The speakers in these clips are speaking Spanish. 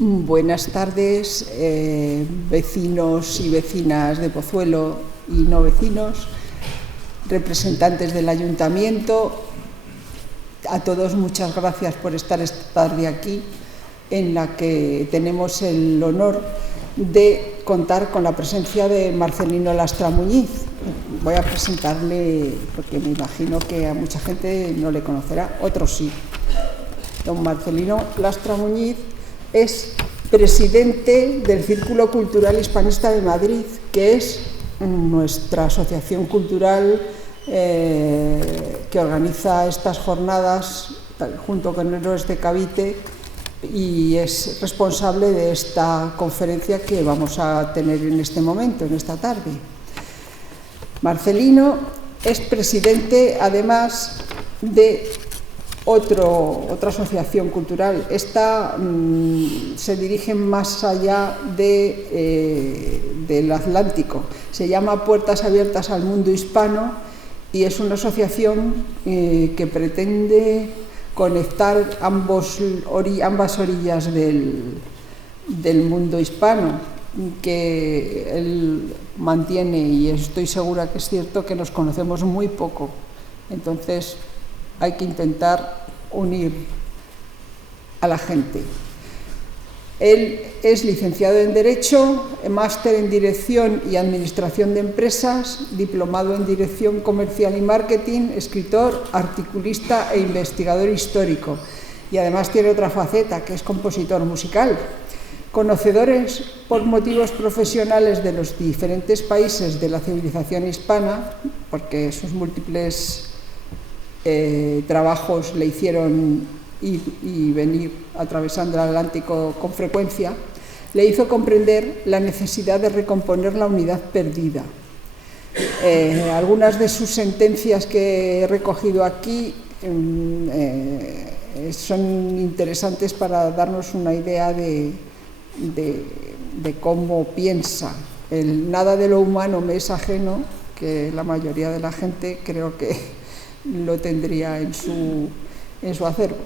Buenas tardes, vecinos y vecinas de Pozuelo y no vecinos, representantes del Ayuntamiento. A todos muchas gracias por estar esta tarde aquí, en la que tenemos el honor de contar con la presencia de Marcelino Lastra Muñiz. Voy a presentarle, porque me imagino que a mucha gente no le conocerá, otros sí. Don Marcelino Lastra Muñiz es presidente del Círculo Cultural Hispanista de Madrid, que es nuestra asociación cultural que organiza estas jornadas junto con Héroes de Cavite, y es responsable de esta conferencia que vamos a tener en este momento, en esta tarde. Marcelino es presidente, además, de otra asociación cultural. Esta se dirige más allá del Atlántico. Se llama Puertas Abiertas al Mundo Hispano y es una asociación que pretende conectar ambas orillas del mundo hispano, que él mantiene, y estoy segura que es cierto, que nos conocemos muy poco. Entonces hay que intentar unir a la gente. Él es licenciado en Derecho, máster en Dirección y Administración de Empresas, diplomado en Dirección Comercial y Marketing, escritor, articulista e investigador histórico. Y además tiene otra faceta, que es compositor musical. Conocedores por motivos profesionales de los diferentes países de la civilización hispana, porque sus múltiples trabajos le hicieron ir y venir atravesando el Atlántico con frecuencia, le hizo comprender la necesidad de recomponer la unidad perdida. Algunas de sus sentencias que he recogido aquí son interesantes para darnos una idea de cómo piensa. El nada de lo humano me es ajeno, que la mayoría de la gente creo que lo tendría en su acervo.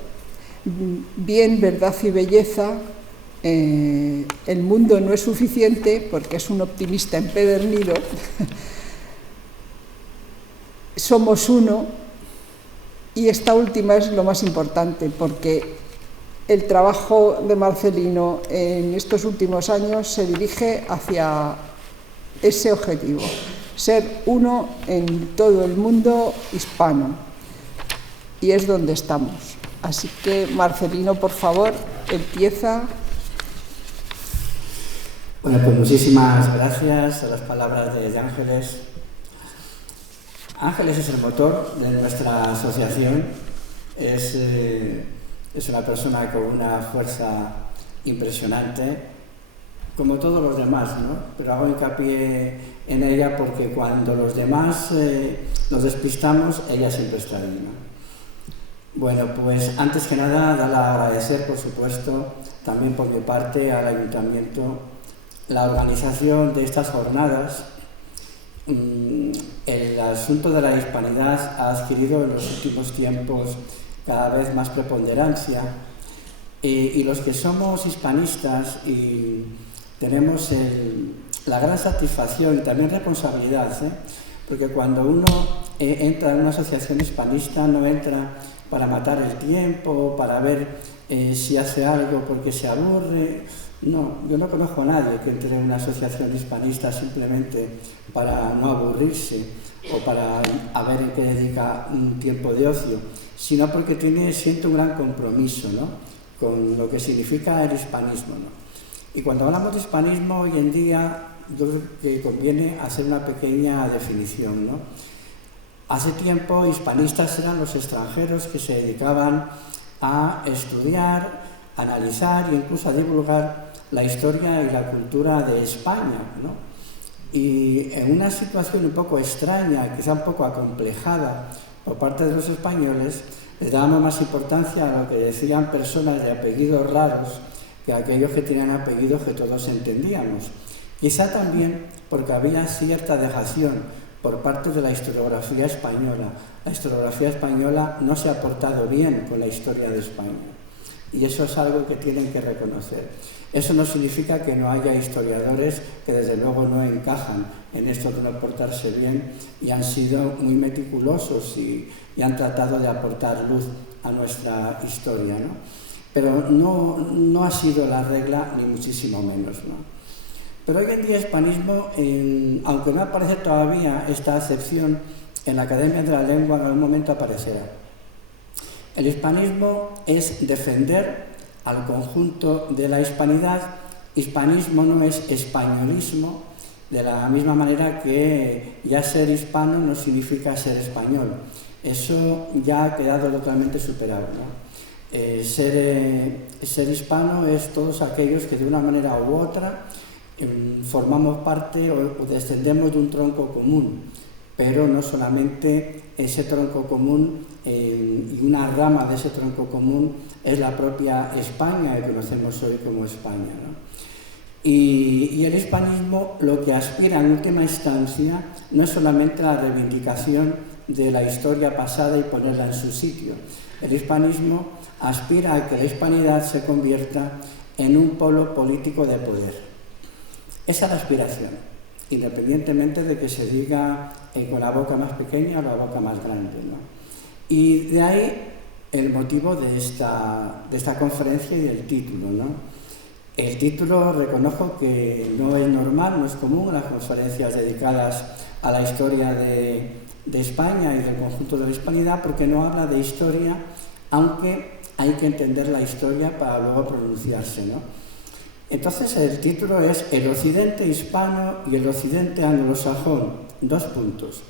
Bien, verdad y belleza. El mundo no es suficiente, porque es un optimista empedernido. Somos uno, y esta última es lo más importante, porque el trabajo de Marcelino en estos últimos años se dirige hacia ese objetivo: ser uno en todo el mundo hispano, y es donde estamos. Así que, Marcelino, por favor, empieza. Bueno, pues muchísimas gracias a las palabras de Ángeles. Ángeles es el motor de nuestra asociación. Es una persona con una fuerza impresionante, como todos los demás, ¿no? Pero hago hincapié en ella porque cuando los demás nos despistamos, ella siempre está ahí, ¿no? Bueno, pues antes que nada, darle a agradecer, por supuesto, también por mi parte al Ayuntamiento, la organización de estas jornadas. El asunto de la hispanidad ha adquirido en los últimos tiempos cada vez más preponderancia, y los que somos hispanistas y tenemos la gran satisfacción y también responsabilidad, porque cuando uno entra en una asociación hispanista no entra para matar el tiempo, para ver si hace algo porque se aburre. No, yo no conozco a nadie que entre en una asociación hispanista simplemente para no aburrirse o para ver en qué dedica un tiempo de ocio, sino porque siente un gran compromiso, ¿no?, con lo que significa el hispanismo, ¿no? Y cuando hablamos de hispanismo hoy en día, yo creo que conviene hacer una pequeña definición, ¿no? Hace tiempo, hispanistas eran los extranjeros que se dedicaban a estudiar, a analizar e incluso a divulgar la historia y la cultura de España, ¿no? Y en una situación un poco extraña, quizá un poco acomplejada por parte de los españoles, les dábamos más importancia a lo que decían personas de apellidos raros que a aquellos que tenían apellidos que todos entendíamos. Quizá también porque había cierta dejación por parte de la historiografía española. La historiografía española no se ha portado bien con la historia de España. y eso es algo que tienen que reconocer. Eso no significa que no haya historiadores que desde luego no encajan en esto de no portarse bien y han sido muy meticulosos y han tratado de aportar luz a nuestra historia, ¿no? Pero no ha sido la regla, ni muchísimo menos, ¿no? Pero hoy en día hispanismo, aunque no aparece todavía esta acepción en la Academia de la Lengua, en algún momento aparecerá. El hispanismo es defender al conjunto de la hispanidad. Hispanismo no es españolismo, de la misma manera que ya ser hispano no significa ser español. Eso ya ha quedado totalmente superado, ¿no? Ser hispano es todos aquellos que de una manera u otra formamos parte o descendemos de un tronco común, pero no solamente ese tronco común y una rama de ese tronco común es la propia España que conocemos hoy como España, ¿no? Y el hispanismo lo que aspira en última instancia no es solamente la reivindicación de la historia pasada y ponerla en su sitio. El hispanismo aspira a que la hispanidad se convierta en un polo político de poder. Esa es la aspiración, independientemente de que se diga con la boca más pequeña o la boca más grande, ¿no? Y de ahí el motivo de esta conferencia y del título, ¿no? El título reconozco que no es normal, no es común en las conferencias dedicadas a la historia de España y del conjunto de la hispanidad, porque no habla de historia, aunque hay que entender la historia para luego pronunciarse, ¿no? Entonces el título es El occidente hispano y el occidente anglosajón. 2 puntos.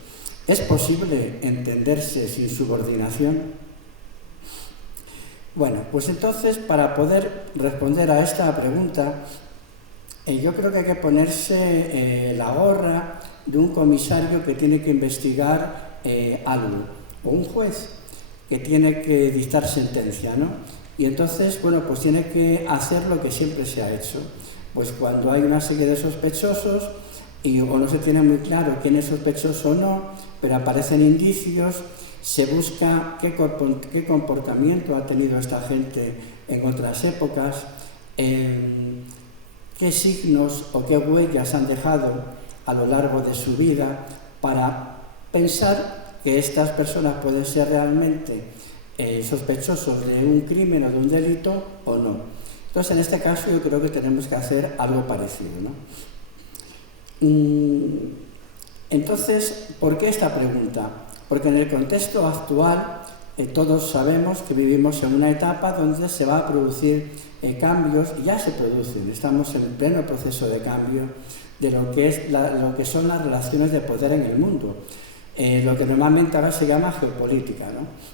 ¿Es posible entenderse sin subordinación? Bueno, pues entonces para poder responder a esta pregunta, yo creo que hay que ponerse la gorra de un comisario que tiene que investigar algo, o un juez que tiene que dictar sentencia, ¿no? Y entonces, bueno, pues tiene que hacer lo que siempre se ha hecho. Pues cuando hay una serie de sospechosos o no se tiene muy claro quién es sospechoso o no, pero aparecen indicios, se busca qué comportamiento ha tenido esta gente en otras épocas, qué signos o qué huellas han dejado a lo largo de su vida para pensar que estas personas pueden ser realmente sospechosos de un crimen o de un delito o no. Entonces, en este caso yo creo que tenemos que hacer algo parecido, ¿no? Entonces, ¿por qué esta pregunta? Porque en el contexto actual todos sabemos que vivimos en una etapa donde se va a producir cambios, y ya se producen, estamos en pleno proceso de cambio de lo que son las relaciones de poder en el mundo, lo que normalmente ahora se llama geopolítica, ¿no?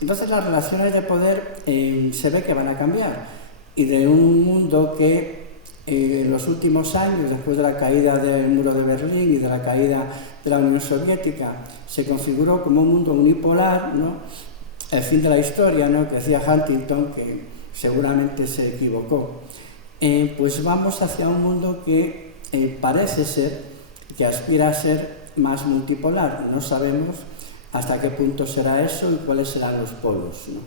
Entonces las relaciones de poder se ve que van a cambiar, y de un mundo que en los últimos años, después de la caída del muro de Berlín y de la caída de la Unión Soviética, se configuró como un mundo unipolar, ¿no? El fin de la historia, ¿no? Que decía Huntington, que seguramente se equivocó. Pues vamos hacia un mundo que parece ser, que aspira a ser más multipolar. No sabemos hasta qué punto será eso y cuáles serán los polos, ¿no?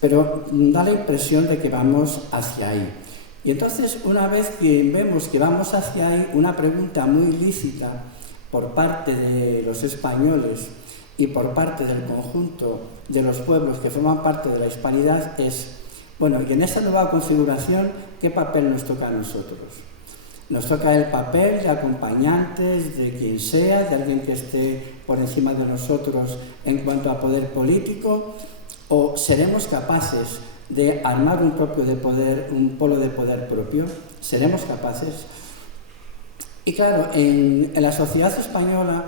Pero da la impresión de que vamos hacia ahí. Y entonces, una vez que vemos que vamos hacia ahí, una pregunta muy lícita por parte de los españoles y por parte del conjunto de los pueblos que forman parte de la hispanidad es, bueno, y en esta nueva configuración, ¿qué papel nos toca a nosotros? Nos toca el papel de acompañantes de quien sea, de alguien que esté por encima de nosotros en cuanto a poder político, o seremos capaces de armar un polo de poder propio. ¿Seremos capaces? Y claro, en la sociedad española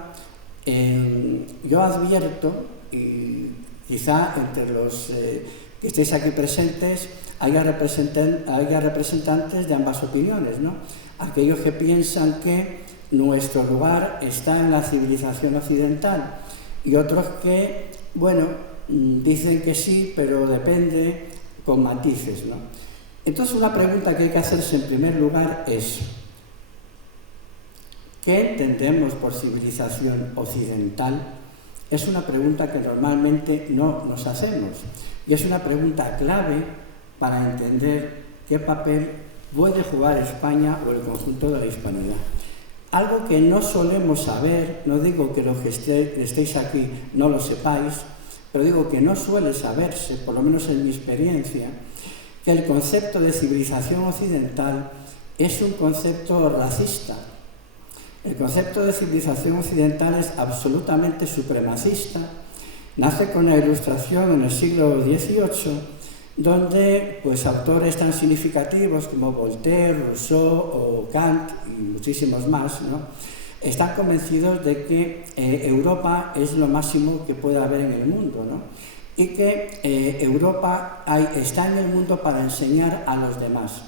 yo advierto, y quizá entre los que estéis aquí presentes haya representantes de ambas opiniones, ¿no? Aquellos que piensan que nuestro lugar está en la civilización occidental, y otros que, bueno, dicen que sí, pero depende, con matices, ¿no? Entonces, una pregunta que hay que hacerse en primer lugar es: ¿qué entendemos por civilización occidental? Es una pregunta que normalmente no nos hacemos, y es una pregunta clave para entender qué papel puede jugar España o el conjunto de la hispanidad. Algo que no solemos saber, no digo que los que estéis aquí no lo sepáis, pero digo que no suele saberse, por lo menos en mi experiencia, que el concepto de civilización occidental es un concepto racista. El concepto de civilización occidental es absolutamente supremacista. Nace con la Ilustración en el siglo XVIII, donde pues, autores tan significativos como Voltaire, Rousseau o Kant y muchísimos más, ¿no?, están convencidos de que Europa es lo máximo que puede haber en el mundo, ¿no?, y que Europa está en el mundo para enseñar a los demás.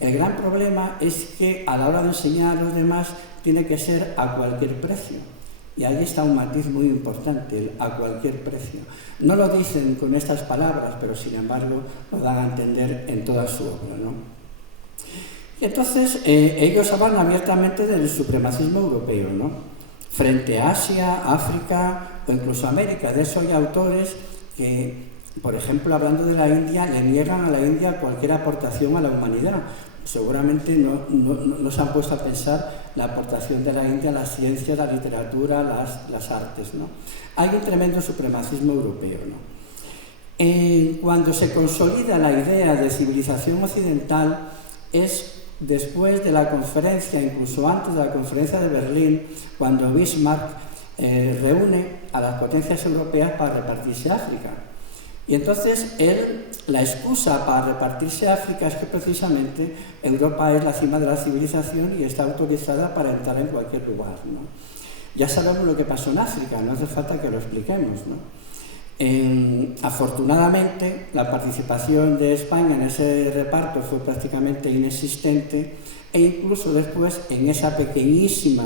El gran problema es que a la hora de enseñar a los demás tiene que ser a cualquier precio. Y ahí está un matiz muy importante, el a cualquier precio. No lo dicen con estas palabras, pero sin embargo lo dan a entender en toda su obra, ¿no? Y entonces ellos hablan abiertamente del supremacismo europeo, ¿no?, frente a Asia, África o incluso América. De eso hay autores que, por ejemplo, hablando de la India, le niegan a la India cualquier aportación a la humanidad. Seguramente no se han puesto a pensar la aportación de la India a la ciencia, la literatura, las artes, ¿no? Hay un tremendo supremacismo europeo, ¿no? Cuando se consolida la idea de civilización occidental es después de la conferencia, incluso antes de la conferencia de Berlín, cuando Bismarck reúne a las potencias europeas para repartirse África. Y entonces la excusa para repartirse África es que precisamente Europa es la cima de la civilización y está autorizada para entrar en cualquier lugar, ¿no? Ya sabemos lo que pasó en África, no hace falta que lo expliquemos, ¿no? Afortunadamente, la participación de España en ese reparto fue prácticamente inexistente e incluso después, en esa pequeñísima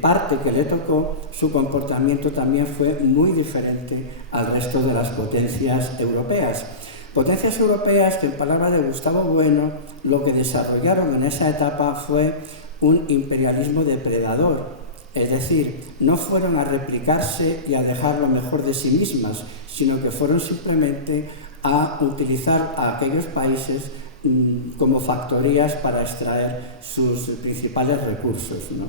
parte que le tocó, su comportamiento también fue muy diferente al resto de las potencias europeas. Potencias europeas que, en palabras de Gustavo Bueno, lo que desarrollaron en esa etapa fue un imperialismo depredador. Es decir, no fueron a replicarse y a dejar lo mejor de sí mismas, sino que fueron simplemente a utilizar a aquellos países como factorías para extraer sus principales recursos, ¿no?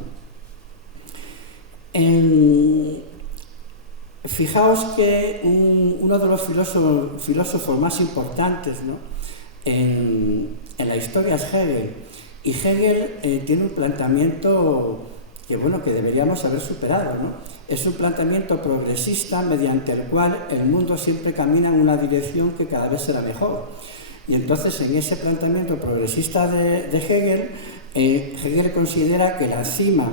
Fijaos que uno de los filósofos más importantes, ¿no?, en la historia es Hegel, y Hegel tiene un planteamiento que deberíamos haber superado, ¿no? Es un planteamiento progresista mediante el cual el mundo siempre camina en una dirección que cada vez será mejor. Y entonces, en ese planteamiento progresista de Hegel, Hegel considera que la cima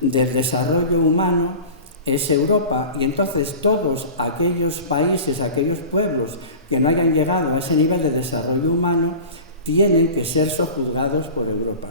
del desarrollo humano es Europa, y entonces todos aquellos países, aquellos pueblos que no hayan llegado a ese nivel de desarrollo humano tienen que ser sojuzgados por Europa.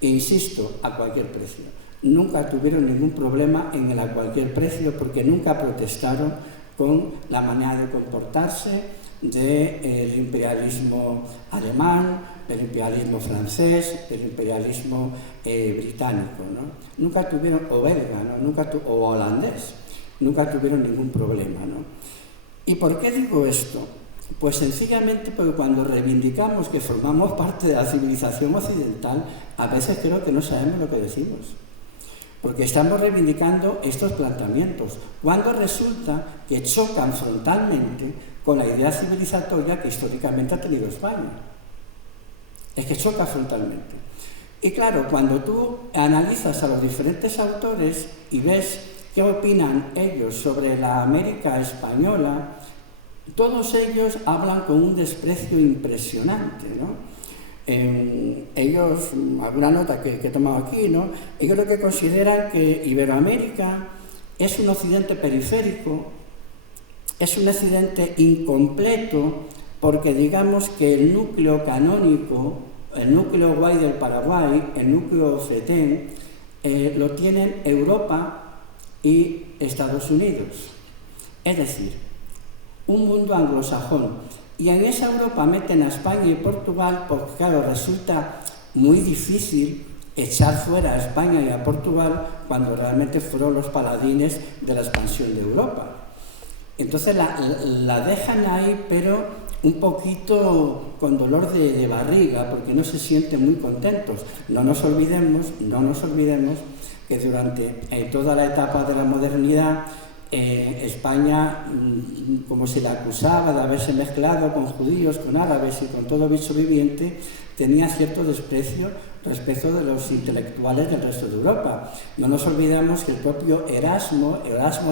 E insisto, a cualquier precio. Nunca tuvieron ningún problema en el a cualquier precio, porque nunca protestaron con la manera de comportarse del imperialismo alemán, del imperialismo francés, del imperialismo británico, ¿no? Nunca tuvieron, o belga, ¿no?, o holandés, nunca tuvieron ningún problema, ¿no? ¿Y por qué digo esto? Pues sencillamente porque cuando reivindicamos que formamos parte de la civilización occidental, a veces creo que no sabemos lo que decimos, porque estamos reivindicando estos planteamientos, cuando resulta que chocan frontalmente con la idea civilizatoria que históricamente ha tenido España. Es que choca frontalmente. Y claro, cuando tú analizas a los diferentes autores y ves qué opinan ellos sobre la América española, todos ellos hablan con un desprecio impresionante, ¿no? Ellos, alguna nota que he tomado aquí, ¿no?, ellos lo que consideran que Iberoamérica es un occidente periférico, es un occidente incompleto, porque digamos que el núcleo canónico, el núcleo guay del Paraguay, el núcleo fetén, lo tienen Europa y Estados Unidos. Es decir, un mundo anglosajón. Y en esa Europa meten a España y Portugal porque, claro, resulta muy difícil echar fuera a España y a Portugal cuando realmente fueron los paladines de la expansión de Europa. Entonces la dejan ahí, pero un poquito con dolor de barriga, porque no se sienten muy contentos. No nos olvidemos que durante toda la etapa de la modernidad, España, como se le acusaba de haberse mezclado con judíos, con árabes y con todo bicho viviente, tenía cierto desprecio respecto de los intelectuales del resto de Europa. No nos olvidemos que el propio Erasmo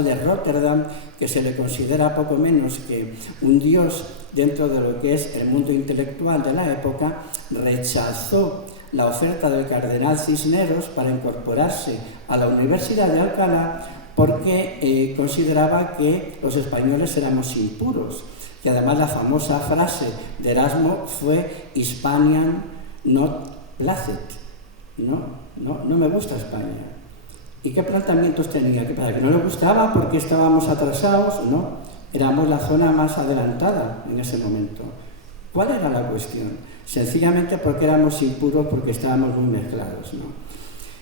de Rotterdam, que se le considera poco menos que un dios dentro de lo que es el mundo intelectual de la época, rechazó la oferta del cardenal Cisneros para incorporarse a la Universidad de Alcalá porque consideraba que los españoles éramos impuros. Y además la famosa frase de Erasmo fue Hispaniam not placet, no me gusta España. ¿Y qué planteamientos tenía? ¿Que para que no le gustaba porque estábamos atrasados? No, éramos la zona más adelantada en ese momento. ¿Cuál era la cuestión? Sencillamente porque éramos impuros, porque estábamos muy mezclados, ¿no?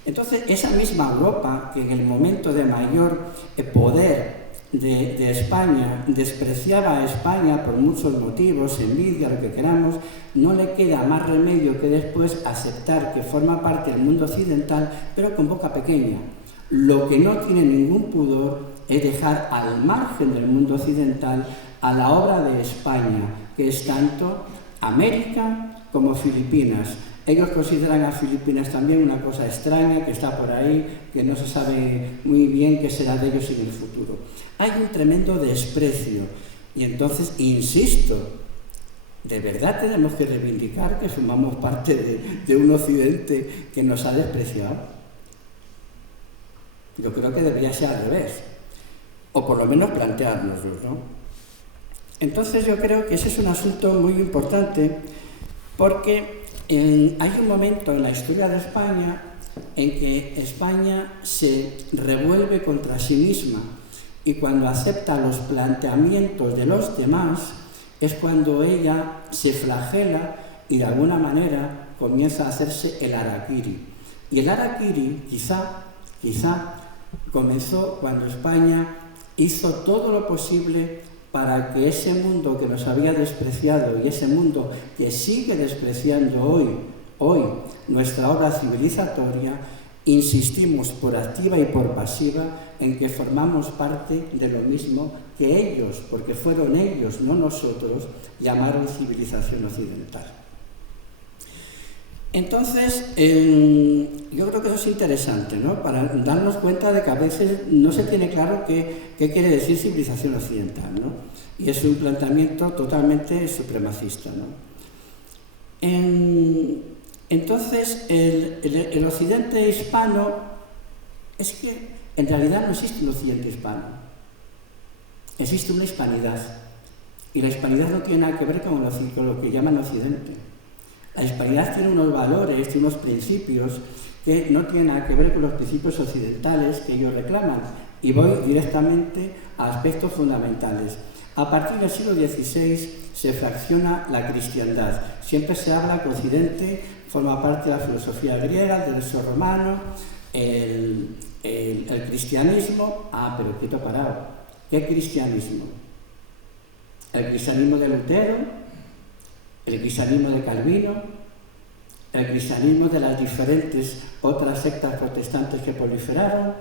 Entonces, esa misma Europa, que en el momento de mayor poder de España despreciaba a España por muchos motivos, envidia, lo que queramos, no le queda más remedio que después aceptar que forma parte del mundo occidental, pero con boca pequeña. Lo que no tiene ningún pudor es dejar al margen del mundo occidental a la obra de España, que es tanto América como Filipinas. Ellos consideran a Filipinas también una cosa extraña que está por ahí, que no se sabe muy bien qué será de ellos en el futuro. Hay un tremendo desprecio y entonces, insisto, ¿de verdad tenemos que reivindicar que formamos parte de un occidente que nos ha despreciado? Yo creo que debería ser al revés, o por lo menos planteárnoslo, ¿no? Entonces yo creo que ese es un asunto muy importante porque hay un momento en la historia de España en que España se revuelve contra sí misma y cuando acepta los planteamientos de los demás es cuando ella se flagela y de alguna manera comienza a hacerse el harakiri. Y el harakiri quizá comenzó cuando España hizo todo lo posible para que ese mundo que nos había despreciado y ese mundo que sigue despreciando hoy nuestra obra civilizatoria, insistimos por activa y por pasiva en que formamos parte de lo mismo que ellos, porque fueron ellos, no nosotros, llamaron civilización occidental. Entonces, yo creo que eso es interesante, ¿no? Para darnos cuenta de que a veces no se tiene claro qué quiere decir civilización occidental, ¿no? Y es un planteamiento totalmente supremacista, ¿no? Entonces, el occidente hispano, es que en realidad no existe un occidente hispano, existe una hispanidad. Y la hispanidad no tiene nada que ver con lo que llaman occidente. La hispanidad tiene unos valores, tiene unos principios que no tienen nada que ver con los principios occidentales que ellos reclaman. Y voy directamente a aspectos fundamentales. A partir del siglo XVI se fracciona la cristiandad. Siempre se habla que Occidente forma parte de la filosofía griega, del derecho romano, el cristianismo. Ah, pero quieto parado. ¿Qué cristianismo? ¿El cristianismo de Lutero? ¿El cristianismo de Calvino? ¿El cristianismo de las diferentes otras sectas protestantes que proliferaron?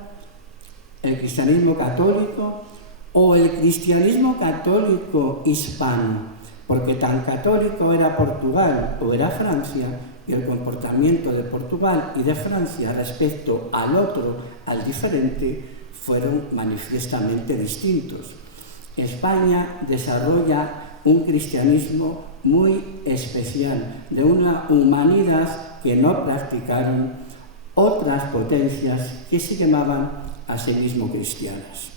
¿El cristianismo católico? ¿O el cristianismo católico hispano? Porque tan católico era Portugal o era Francia, y el comportamiento de Portugal y de Francia respecto al otro, al diferente, fueron manifiestamente distintos. España desarrolla un cristianismo muy especial, de una humanidad que no practicaron otras potencias que se llamaban a sí mismo cristianas.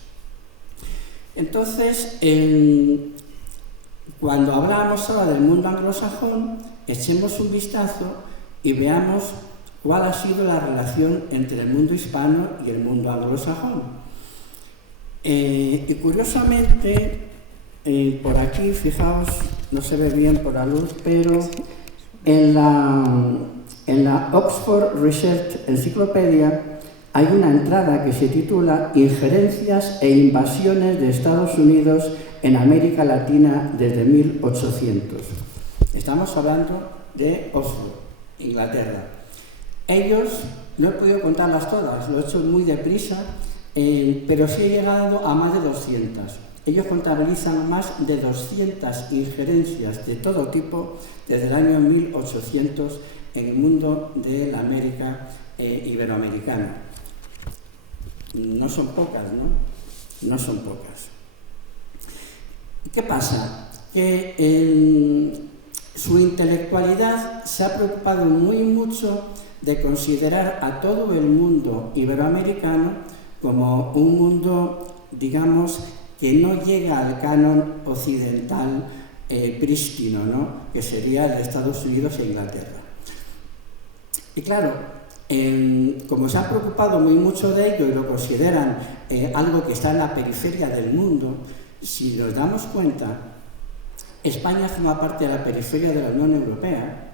Entonces, cuando hablamos ahora del mundo anglosajón, echemos un vistazo y veamos cuál ha sido la relación entre el mundo hispano y el mundo anglosajón. Y curiosamente, por aquí, fijaos, no se ve bien por la luz, pero en la Oxford Research Encyclopedia hay una entrada que se titula Injerencias e invasiones de Estados Unidos en América Latina desde 1800. Estamos hablando de Oslo, Inglaterra. Ellos, no he podido contarlas todas, lo he hecho muy deprisa, pero sí he llegado a más de 200. Ellos contabilizan más de 200 injerencias de todo tipo desde el año 1800 en el mundo de la América iberoamericana. No son pocas, ¿no? No son pocas. ¿Qué pasa? Que su intelectualidad se ha preocupado muy mucho de considerar a todo el mundo iberoamericano como un mundo, digamos, que no llega al canon occidental prístino, ¿no? Que sería el de Estados Unidos e Inglaterra. Y claro, como se han preocupado muy mucho de ello y lo consideran algo que está en la periferia del mundo, si nos damos cuenta, España forma parte de la periferia de la Unión Europea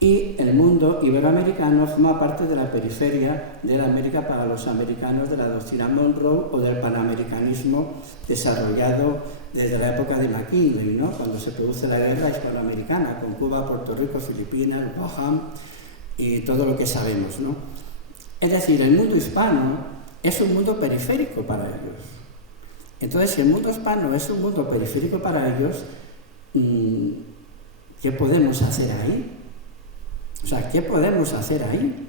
y el mundo iberoamericano forma parte de la periferia de la América para los americanos de la doctrina Monroe o del panamericanismo desarrollado desde la época de McKinley, ¿no? Cuando se produce la guerra hispanoamericana con Cuba, Puerto Rico, Filipinas, Guam y todo lo que sabemos, ¿no? Es decir, el mundo hispano es un mundo periférico para ellos. Entonces, si el mundo hispano es un mundo periférico para ellos, ¿qué podemos hacer ahí? O sea, ¿qué podemos hacer ahí?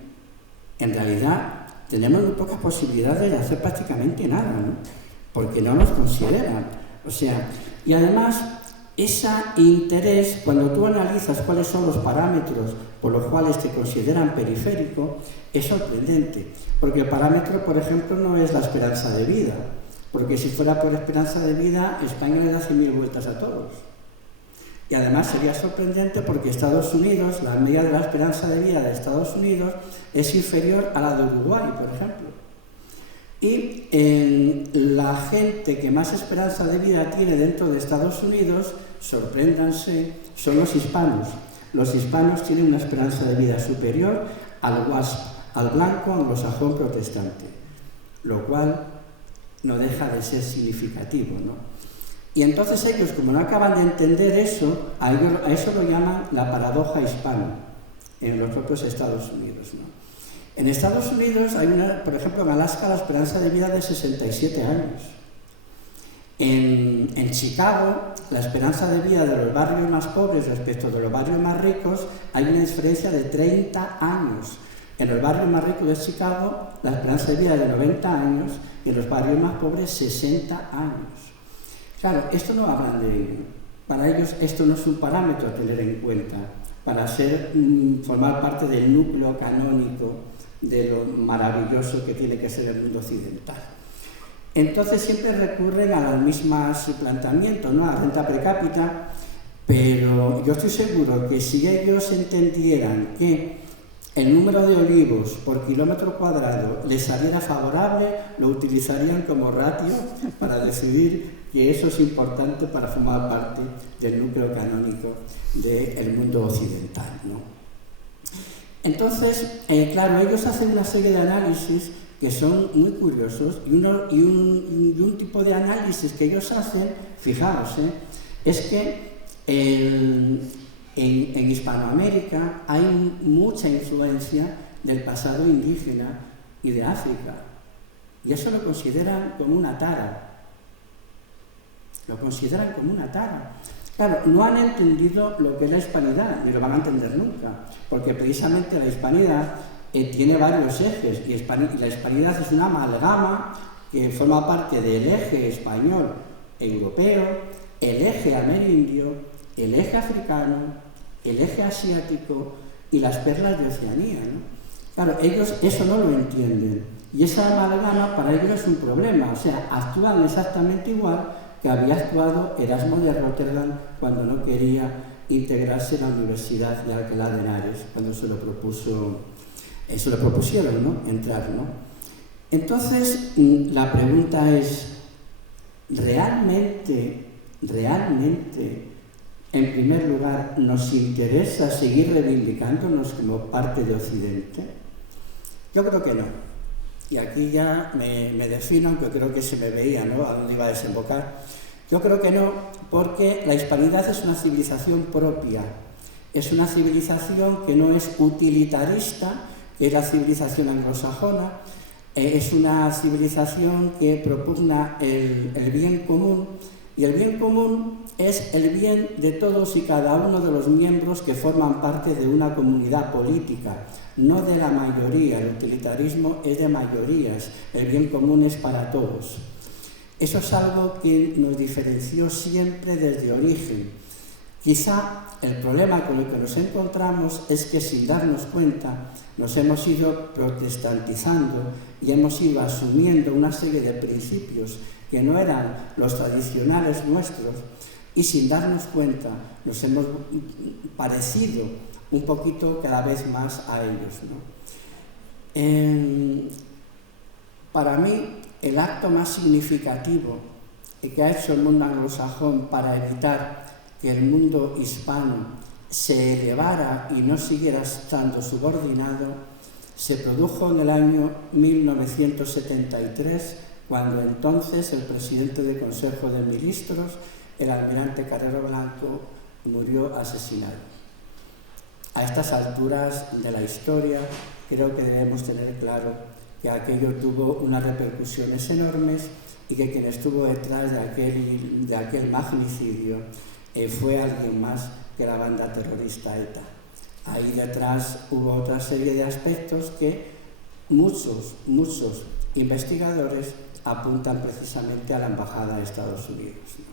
En realidad, tenemos muy pocas posibilidades de hacer prácticamente nada, ¿no? Porque no nos consideran. O sea, y además, ese interés, cuando tú analizas cuáles son los parámetros por los cuales te consideran periférico, es sorprendente. Porque el parámetro, por ejemplo, no es la esperanza de vida. Porque si fuera por esperanza de vida, España le da 100.000 vueltas a todos. Y además sería sorprendente porque Estados Unidos, la media de la esperanza de vida de Estados Unidos es inferior a la de Uruguay, por ejemplo. Y la gente que más esperanza de vida tiene dentro de Estados Unidos, sorpréndanse, son los hispanos. Los hispanos tienen una esperanza de vida superior al WASP, al blanco anglosajón protestante, lo cual no deja de ser significativo, ¿no? Y entonces ellos, como no acaban de entender eso, a eso lo llaman la paradoja hispana en los propios Estados Unidos, ¿no? En Estados Unidos hay por ejemplo, en Alaska la esperanza de vida de 67 años. En Chicago, la esperanza de vida de los barrios más pobres respecto de los barrios más ricos hay una diferencia de 30 años. En los barrios más ricos de Chicago, la esperanza de vida es de 90 años y en los barrios más pobres 60 años. Claro, esto no hablan de ello. Para ellos esto no es un parámetro a tener en cuenta para formar parte del núcleo canónico de lo maravilloso que tiene que ser el mundo occidental. Entonces siempre recurren a los mismos planteamientos, ¿no? A la renta per cápita, pero yo estoy seguro que si ellos entendieran que el número de olivos por kilómetro cuadrado les saliera favorable, lo utilizarían como ratio para decidir que eso es importante para formar parte del núcleo canónico del mundo occidental, ¿no? Entonces, claro, ellos hacen una serie de análisis que son muy curiosos y un tipo de análisis que ellos hacen, fijaos, es que en Hispanoamérica hay mucha influencia del pasado indígena y de África, y eso lo consideran como una tara. Lo consideran como una tara. Claro, no han entendido lo que es la hispanidad, ni lo van a entender nunca, porque precisamente la hispanidad tiene varios ejes, y la hispanidad es una amalgama que forma parte del eje español europeo, el eje amerindio, el eje africano, el eje asiático y las perlas de Oceanía, ¿no? Claro, ellos eso no lo entienden, y esa amalgama para ellos es un problema, o sea, actúan exactamente igual que había actuado Erasmo de Rotterdam cuando no quería integrarse en la Universidad de Alcalá de Henares, cuando se lo propusieron, ¿no? Entrar, ¿no? Entonces, la pregunta es, ¿realmente, en primer lugar, nos interesa seguir reivindicándonos como parte de Occidente? Yo creo que no. y aquí ya me defino, aunque creo que se me veía, ¿no?, a dónde iba a desembocar. Yo creo que no, porque la hispanidad es una civilización propia, es una civilización que no es utilitarista, que es la civilización anglosajona, es una civilización que propugna el bien común, y el bien común es el bien de todos y cada uno de los miembros que forman parte de una comunidad política, no de la mayoría. El utilitarismo es de mayorías, el bien común es para todos. Eso es algo que nos diferenció siempre desde origen. Quizá el problema con el que nos encontramos es que sin darnos cuenta nos hemos ido protestantizando y hemos ido asumiendo una serie de principios que no eran los tradicionales nuestros, y sin darnos cuenta nos hemos parecido un poquito cada vez más a ellos, ¿no? Para mí, el acto más significativo que ha hecho el mundo anglosajón para evitar que el mundo hispano se elevara y no siguiera estando subordinado se produjo en el año 1973, cuando entonces el presidente del Consejo de Ministros, el almirante Carrero Blanco, murió asesinado. A estas alturas de la historia creo que debemos tener claro que aquello tuvo unas repercusiones enormes y que quien estuvo detrás de aquel magnicidio fue alguien más que la banda terrorista ETA. Ahí detrás hubo otra serie de aspectos que muchos investigadores apuntan precisamente a la embajada de Estados Unidos, ¿no?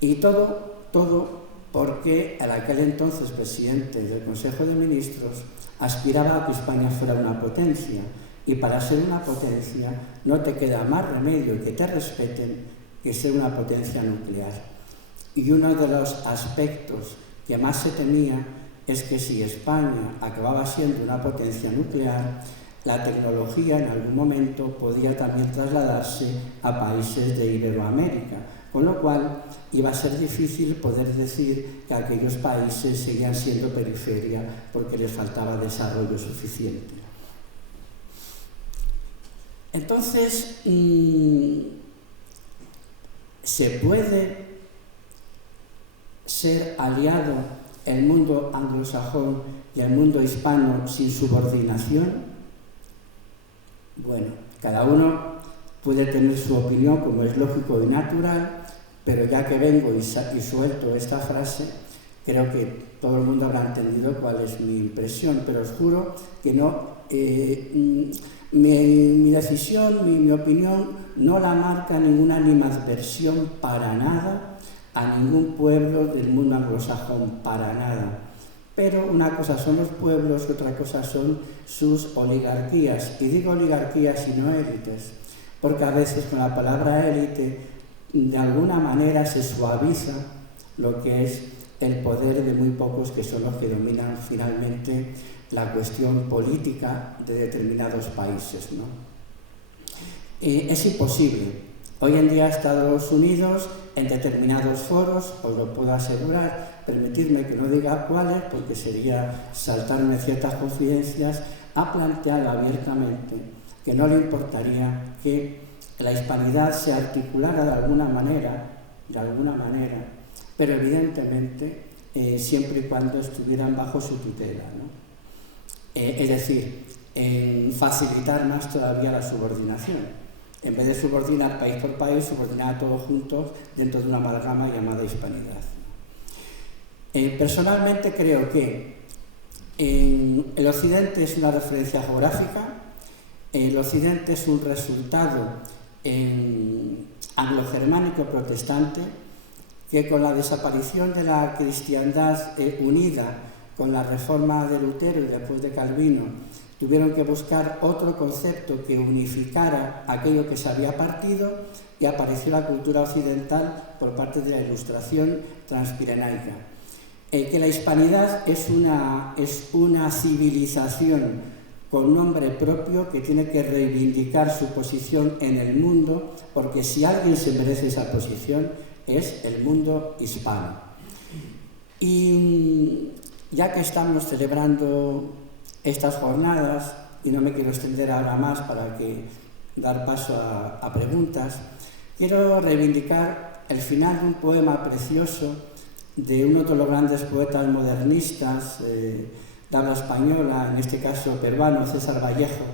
Y todo porque aquel entonces presidente del Consejo de Ministros aspiraba a que España fuera una potencia, y para ser una potencia no te queda más remedio que te respeten que ser una potencia nuclear. Y uno de los aspectos que más se temía es que si España acababa siendo una potencia nuclear, la tecnología en algún momento podía también trasladarse a países de Iberoamérica, con lo cual iba a ser difícil poder decir que aquellos países seguían siendo periferia porque les faltaba desarrollo suficiente. Entonces, ¿se puede ser aliado el mundo anglosajón y el mundo hispano sin subordinación? Bueno, cada uno puede tener su opinión, como es lógico y natural, pero ya que vengo y suelto esta frase, creo que todo el mundo habrá entendido cuál es mi impresión, pero os juro que no, mi decisión, mi opinión no la marca ninguna animadversión para nada a ningún pueblo del mundo anglosajón, para nada. Pero una cosa son los pueblos y otra cosa son sus oligarquías. Y digo oligarquías y no élites, porque a veces con la palabra élite de alguna manera se suaviza lo que es el poder de muy pocos, que son los que dominan finalmente la cuestión política de determinados países, ¿no? Es imposible. Hoy en día Estados Unidos, en determinados foros, os lo puedo asegurar, permitidme que no diga cuáles, porque sería saltarme ciertas confidencias, ha planteado abiertamente que no le importaría que la hispanidad se articulara de alguna manera, pero evidentemente siempre y cuando estuvieran bajo su tutela, ¿no? Es decir, facilitar más todavía la subordinación. En vez de subordinar país por país, subordinar a todos juntos dentro de una amalgama llamada hispanidad. Personalmente creo que el Occidente es una referencia geográfica, el Occidente es un resultado anglo-germánico protestante, que con la desaparición de la cristiandad unida con la reforma de Lutero y después de Calvino, tuvieron que buscar otro concepto que unificara aquello que se había partido, y apareció la cultura occidental por parte de la Ilustración transpirenaica. Que la hispanidad es una civilización con nombre propio que tiene que reivindicar su posición en el mundo, porque si alguien se merece esa posición es el mundo hispano. Y ya que estamos celebrando estas jornadas, y no me quiero extender ahora más para dar paso a preguntas, quiero reivindicar el final de un poema precioso de uno de los grandes poetas modernistas de habla española, en este caso peruano, César Vallejo,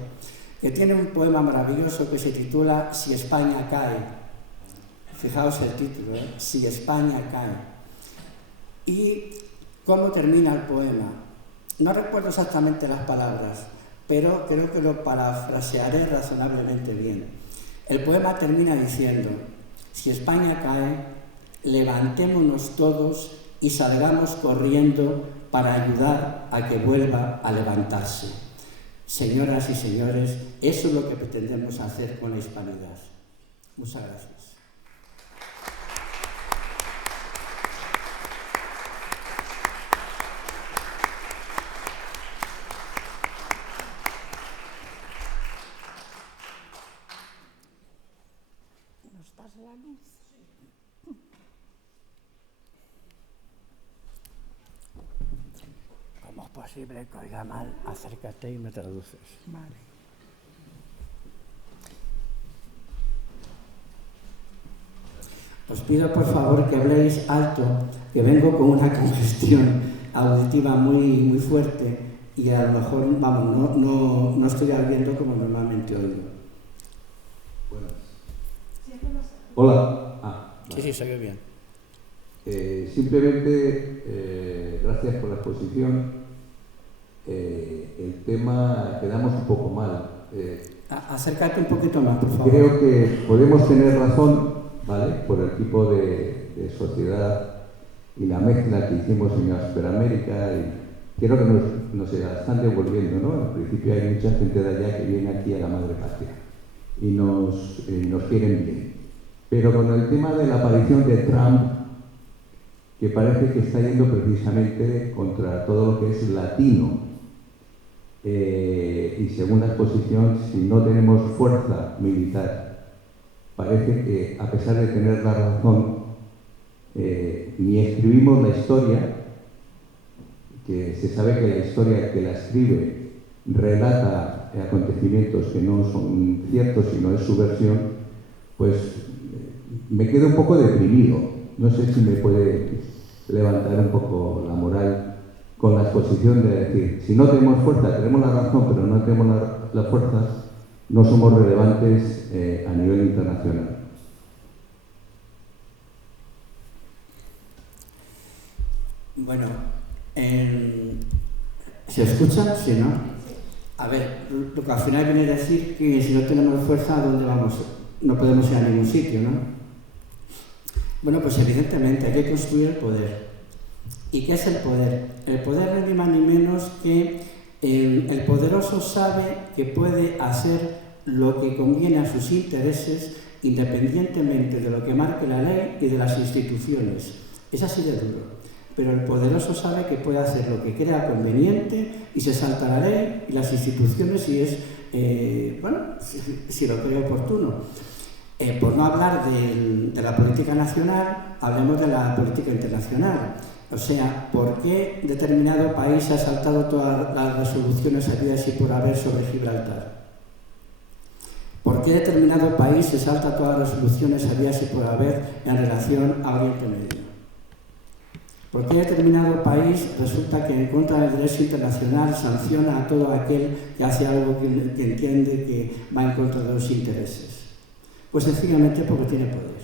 que tiene un poema maravilloso que se titula Si España cae. Fijaos el título, Si España cae. ¿Y cómo termina el poema? No recuerdo exactamente las palabras, pero creo que lo parafrasearé razonablemente bien. El poema termina diciendo: si España cae, levantémonos todos y salgamos corriendo para ayudar a que vuelva a levantarse. Señoras y señores, eso es lo que pretendemos hacer con la hispanidad. Muchas gracias. ¿Nos das la luz? ¿Cómo es posible que oiga mal? Acércate y me traduces. Vale. Os pido por favor que habléis alto, que vengo con una congestión auditiva muy fuerte y a lo mejor, vamos, no estoy oyendo como normalmente oigo. Buenas. Hola. Vale. Sí, se oye bien. Simplemente, gracias por la exposición. El tema quedamos un poco mal. Acércate un poquito más, por favor. Creo que podemos tener razón, ¿vale?, por el tipo de sociedad y la mezcla que hicimos en Hispanoamérica, y creo que nos están devolviendo, ¿no? En principio hay mucha gente de allá que viene aquí a la madre patria y nos quieren bien. Pero con el tema de la aparición de Trump, que parece que está yendo precisamente contra todo lo que es latino, y según la exposición, si no tenemos fuerza militar, parece que, a pesar de tener la razón, ni escribimos la historia, que se sabe que la historia que la escribe relata acontecimientos que no son ciertos, sino es su versión, pues me quedo un poco deprimido. No sé si me puede levantar un poco la moral con la exposición de decir, si no tenemos fuerza, tenemos la razón, pero no tenemos la fuerza, no somos relevantes a nivel internacional. Bueno, ¿se escucha? Sí, ¿no? A ver, lo que al final viene a decir que si no tenemos fuerza, ¿a dónde vamos? No podemos ir a ningún sitio, ¿no? Bueno, pues evidentemente hay que construir el poder. ¿Y qué es el poder? El poder no es ni más ni menos que el poderoso sabe que puede hacer lo que conviene a sus intereses independientemente de lo que marque la ley y de las instituciones. Es así de duro. Pero el poderoso sabe que puede hacer lo que crea conveniente y se salta la ley y las instituciones si es, si lo cree oportuno. Por no hablar de la política nacional, hablemos de la política internacional. O sea, ¿por qué determinado país ha saltado todas las resoluciones habidas y por haber sobre Gibraltar? ¿Por qué determinado país se salta todas las resoluciones habidas y por haber en relación a Oriente Medio? ¿Por qué determinado país resulta que en contra del derecho internacional sanciona a todo aquel que hace algo que entiende que va en contra de los intereses? Pues sencillamente porque tiene poder.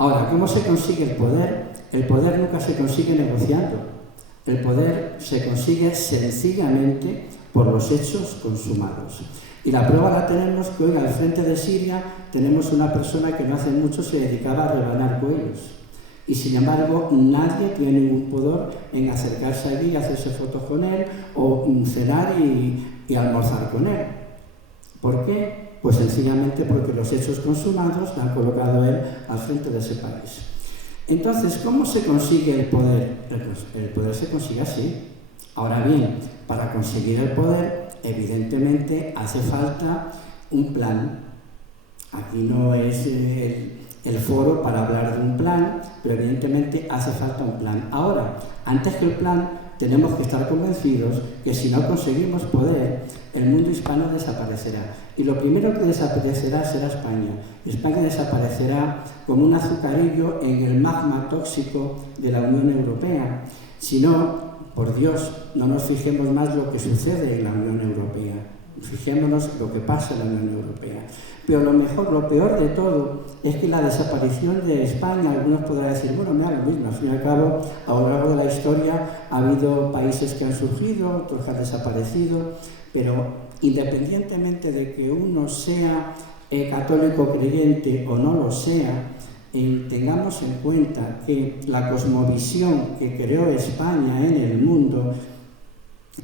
Ahora, ¿cómo se consigue el poder? El poder nunca se consigue negociando. El poder se consigue sencillamente por los hechos consumados. Y la prueba la tenemos que hoy al frente de Siria tenemos una persona que no hace mucho se dedicaba a rebanar cuellos. Y sin embargo nadie tiene ningún pudor en acercarse allí, hacerse fotos con él o cenar y almorzar con él. ¿Por qué? Pues sencillamente porque los hechos consumados le han colocado a él al frente de ese país. Entonces, ¿cómo se consigue el poder? El poder se consigue así. Ahora bien, para conseguir el poder, evidentemente hace falta un plan. Aquí no es el foro para hablar de un plan, pero evidentemente hace falta un plan. Ahora, antes que el plan, tenemos que estar convencidos que si no conseguimos poder, el mundo hispano desaparecerá. Y lo primero que desaparecerá será España. España desaparecerá como un azucarillo en el magma tóxico de la Unión Europea. Si no, por Dios, no nos fijemos más lo que sucede en la Unión Europea. Fijémonos lo que pasa en la Unión Europea. Pero lo peor de todo es que la desaparición de España, algunos podrán decir, bueno, me da lo mismo, al fin y al cabo, a lo largo de la historia ha habido países que han surgido, otros que han desaparecido, pero independientemente de que uno sea católico creyente o no lo sea, tengamos en cuenta que la cosmovisión que creó España en el mundo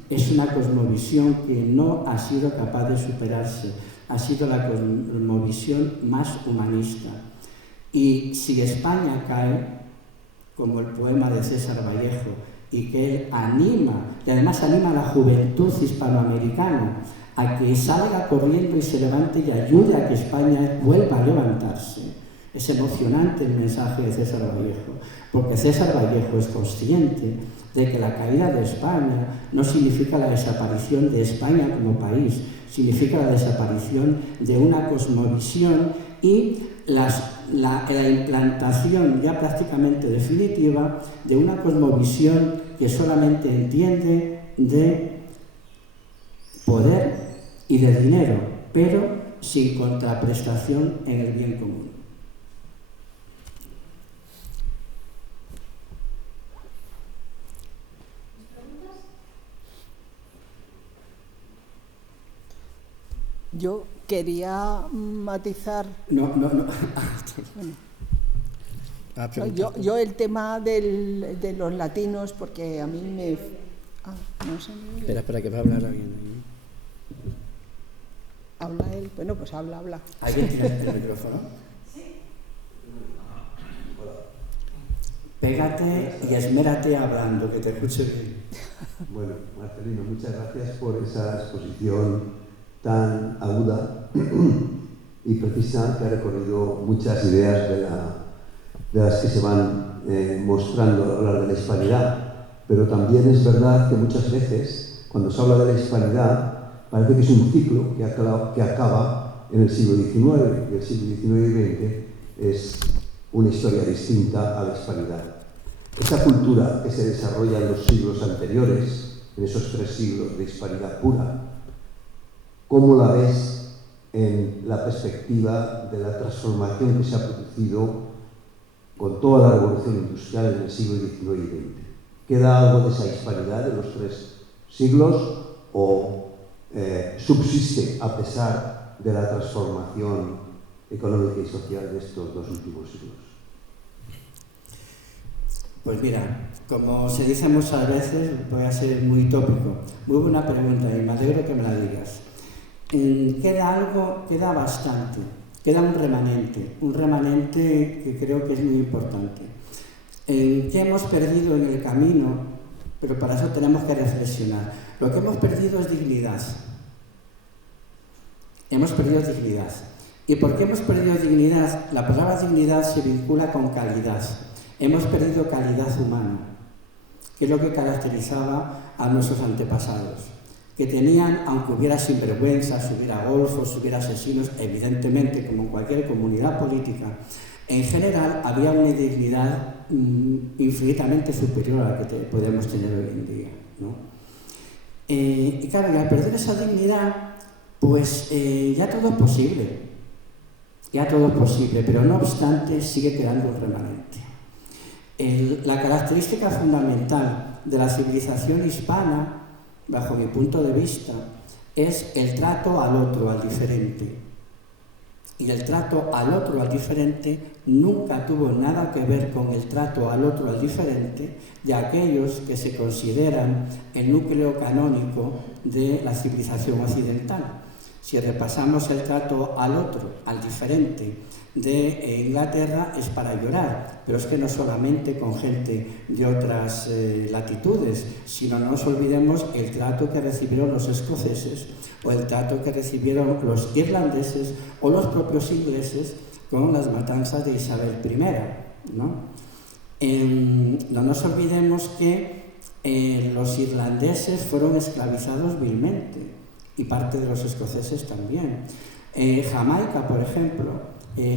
es una cosmovisión que no ha sido capaz de superarse. Ha sido la cosmovisión más humanista. Y si España cae, como el poema de César Vallejo, y que él anima, y además anima a la juventud hispanoamericana a que salga corriendo y se levante y ayude a que España vuelva a levantarse. Es emocionante el mensaje de César Vallejo, porque César Vallejo es consciente de que la caída de España no significa la desaparición de España como país, significa la desaparición de una cosmovisión y la implantación ya prácticamente definitiva de una cosmovisión que solamente entiende de poder y de dinero, pero sin contraprestación en el bien común. Yo quería matizar... No. Bueno, yo el tema de los latinos, porque a mí me... no sé. Espera, que va a hablar alguien. ¿Habla él? Bueno, pues habla. ¿Alguien tiene el micrófono? Sí. Pégate y esmérate hablando, que te escuche bien. Bueno, Marcelino, muchas gracias por esa exposición tan aguda y precisa, que ha recorrido muchas ideas de las que se van mostrando al hablar de la hispanidad. Pero también es verdad que muchas veces, cuando se habla de la hispanidad, parece que es un ciclo que acaba en el siglo XIX, y el siglo XIX y XX es una historia distinta a la hispanidad. Esa cultura que se desarrolla en los siglos anteriores, en esos 3 siglos de hispanidad pura, ¿cómo la ves en la perspectiva de la transformación que se ha producido con toda la revolución industrial en el siglo XIX y XX? ¿Queda algo de esa hispanidad de los 3 siglos o subsiste a pesar de la transformación económica y social de estos 2 últimos siglos? Pues mira, como se dice muchas veces, voy a ser muy tópico. Muy buena pregunta y me alegro que me la digas. Queda bastante, queda un remanente que creo que es muy importante. ¿Qué hemos perdido en el camino? Pero para eso tenemos que reflexionar. Lo que hemos perdido es dignidad. Hemos perdido dignidad. ¿Y por qué hemos perdido dignidad? La palabra dignidad se vincula con calidad. Hemos perdido calidad humana, que es lo que caracterizaba a nuestros antepasados, que tenían, aunque hubiera sinvergüenzas, hubiera golfos, hubiera asesinos, evidentemente, como en cualquier comunidad política, en general había una dignidad infinitamente superior a la que podemos tener hoy en día, ¿no? Y claro, y al perder esa dignidad, pues ya todo es posible, pero no obstante sigue quedando un remanente. La característica fundamental de la civilización hispana, bajo mi punto de vista, es el trato al otro, al diferente. Y el trato al otro, al diferente, nunca tuvo nada que ver con el trato al otro, al diferente, de aquellos que se consideran el núcleo canónico de la civilización occidental. Si repasamos el trato al otro, al diferente, de Inglaterra, es para llorar, pero es que no solamente con gente de otras latitudes, sino no nos olvidemos el trato que recibieron los escoceses o el trato que recibieron los irlandeses o los propios ingleses con las matanzas de Isabel I, ¿no? No nos olvidemos que los irlandeses fueron esclavizados vilmente y parte de los escoceses también. Jamaica, por ejemplo,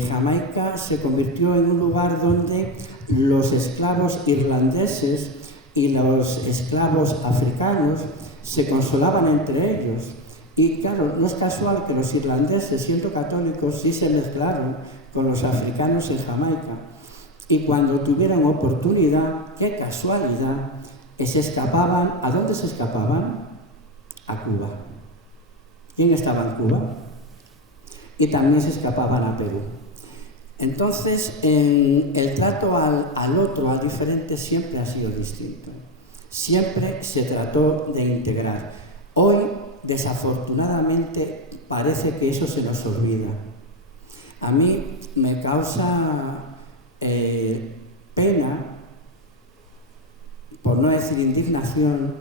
Jamaica se convirtió en un lugar donde los esclavos irlandeses y los esclavos africanos se consolaban entre ellos. Y claro, no es casual que los irlandeses, siendo católicos, sí se mezclaron con los africanos en Jamaica. Y cuando tuvieron oportunidad, qué casualidad, se escapaban. ¿A dónde se escapaban? A Cuba. ¿Quién estaba en Cuba? Y también se escapaban a Perú. Entonces, el trato al otro, al diferente, siempre ha sido distinto. Siempre se trató de integrar. Hoy, desafortunadamente, parece que eso se nos olvida. A mí me causa pena, por no decir indignación,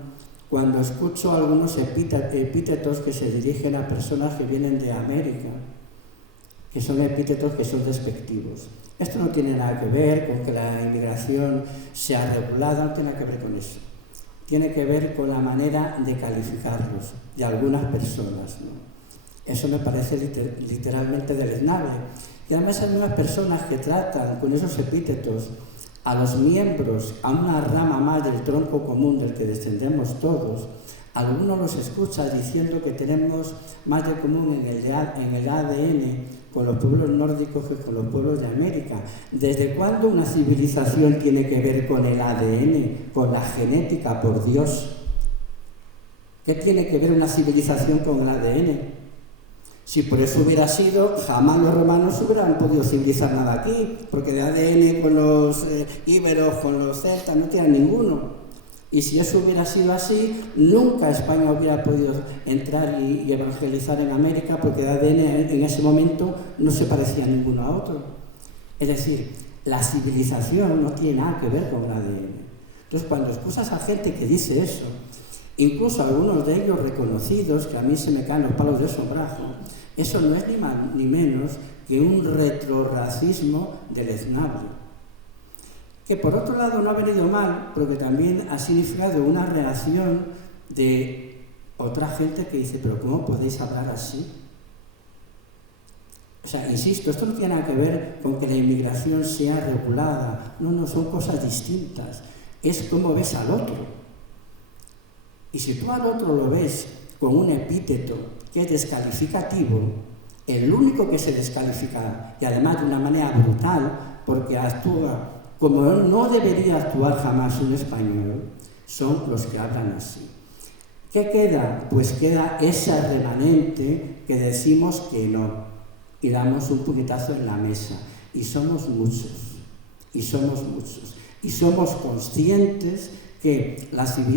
cuando escucho algunos epítetos que se dirigen a personas que vienen de América, que son epítetos que son despectivos. Esto no tiene nada que ver con que la inmigración sea regulada, no tiene nada que ver con eso. Tiene que ver con la manera de calificarlos, de algunas personas, ¿no? Eso me parece literalmente deleznable. Y además hay unas personas que tratan con esos epítetos a los miembros, a una rama más del tronco común del que descendemos todos. Algunos los escucha diciendo que tenemos más de común en el ADN con los pueblos nórdicos que con los pueblos de América. ¿Desde cuándo una civilización tiene que ver con el ADN, con la genética, por Dios? ¿Qué tiene que ver una civilización con el ADN? Si por eso hubiera sido, jamás los romanos hubieran podido civilizar nada aquí, porque de ADN con los íberos, con los celtas, no tienen ninguno. Y si eso hubiera sido así, nunca España hubiera podido entrar y evangelizar en América, porque el ADN en ese momento no se parecía a ninguno a otro. Es decir, la civilización no tiene nada que ver con el ADN. Entonces, cuando escuchas a gente que dice eso, incluso algunos de ellos reconocidos, que a mí se me caen los palos de sombrajo, eso no es ni más ni menos que un retrorracismo deleznable. Que por otro lado no ha venido mal, porque también ha significado una reacción de otra gente que dice, pero ¿cómo podéis hablar así? O sea, insisto, esto no tiene nada que ver con que la inmigración sea regulada, no, son cosas distintas, es cómo ves al otro. Y si tú al otro lo ves con un epíteto que es descalificativo, el único que se descalifica, y además de una manera brutal, porque actúa como no debería actuar jamás un español, son los que hablan así. ¿Qué queda? Pues queda ese remanente que decimos que no, y damos un puñetazo en la mesa. Y somos muchos, y somos conscientes que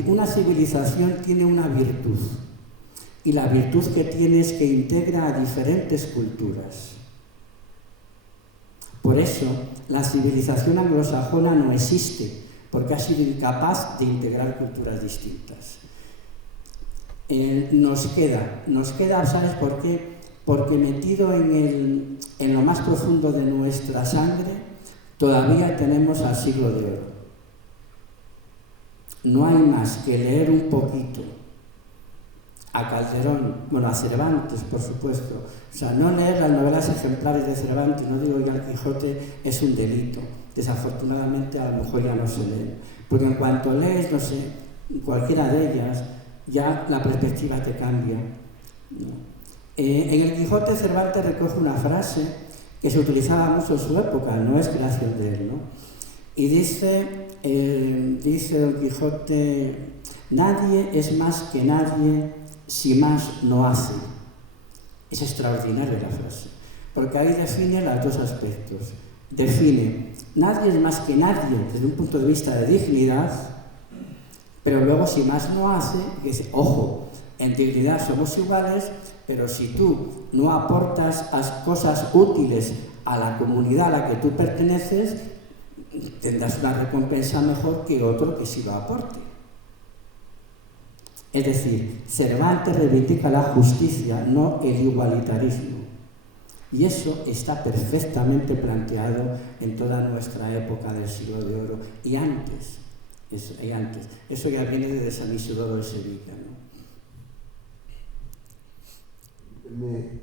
una civilización tiene una virtud, y la virtud que tiene es que integra a diferentes culturas. Por eso, la civilización anglosajona no existe, porque ha sido incapaz de integrar culturas distintas. Nos queda, ¿sabes por qué? Porque metido en lo más profundo de nuestra sangre, todavía tenemos al Siglo de Oro. No hay más que leer un poquito a Calderón, bueno, a Cervantes, por supuesto. O sea, no leer las novelas ejemplares de Cervantes, no digo que el Quijote es un delito. Desafortunadamente, a lo mejor ya no se lee. Porque en cuanto lees, no sé, cualquiera de ellas, ya la perspectiva te cambia, ¿no? En el Quijote, Cervantes recoge una frase que se utilizaba mucho en su época, no es creación de él, ¿no? Y dice Don Quijote, nadie es más que nadie si más no hace. Es extraordinaria la frase, porque ahí define los dos aspectos. Define, nadie es más que nadie desde un punto de vista de dignidad, pero luego si más no hace, que dice, ojo, en dignidad somos iguales, pero si tú no aportas cosas útiles a la comunidad a la que tú perteneces, tendrás una recompensa mejor que otro que sí lo aporte. Es decir, Cervantes reivindica la justicia, no el igualitarismo. Y eso está perfectamente planteado en toda nuestra época del Siglo de Oro y antes. antes. Eso ya viene de San Isidoro de Sevilla, ¿no? Me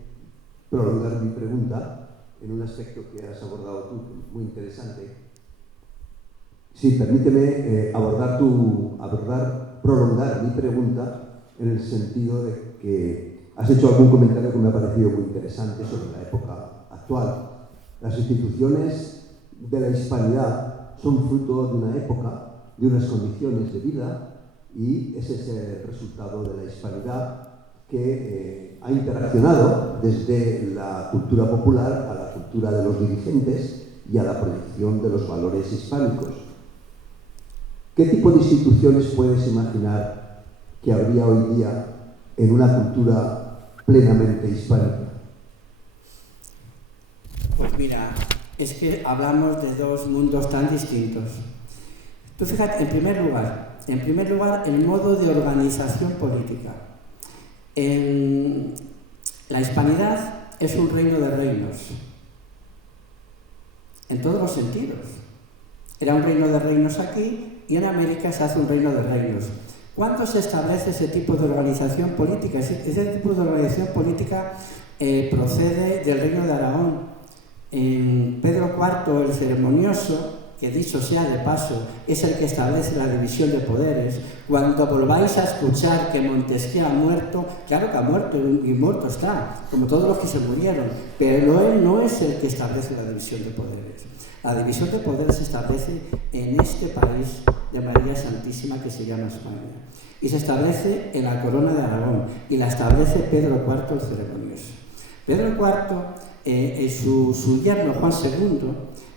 prolongar mi pregunta en un aspecto que has abordado tú, muy interesante. Sí, permíteme prolongar mi pregunta en el sentido de que has hecho algún comentario que me ha parecido muy interesante sobre la época actual. Las instituciones de la hispanidad son fruto de una época, de unas condiciones de vida, y ese es el resultado de la hispanidad que ha interaccionado desde la cultura popular a la cultura de los dirigentes y a la proyección de los valores hispánicos. ¿Qué tipo de instituciones puedes imaginar que habría hoy día en una cultura plenamente hispánica? Pues mira, es que hablamos de dos mundos tan distintos. Tú fíjate, en primer lugar, el modo de organización política. La hispanidad es un reino de reinos, en todos los sentidos. Era un reino de reinos aquí y en América se hace un reino de reinos. ¿Cuándo se establece ese tipo de organización política? Ese tipo de organización política procede del reino de Aragón. Pedro IV el Ceremonioso, que dicho sea de paso, es el que establece la división de poderes. Cuando volváis a escuchar que Montesquieu ha muerto, claro que ha muerto y muerto está, como todos los que se murieron, pero él no es el que establece la división de poderes. La división de poderes se establece en este país de María Santísima que se llama España. Y se establece en la corona de Aragón y la establece Pedro IV el Ceremonioso. Pedro IV, su yerno Juan II,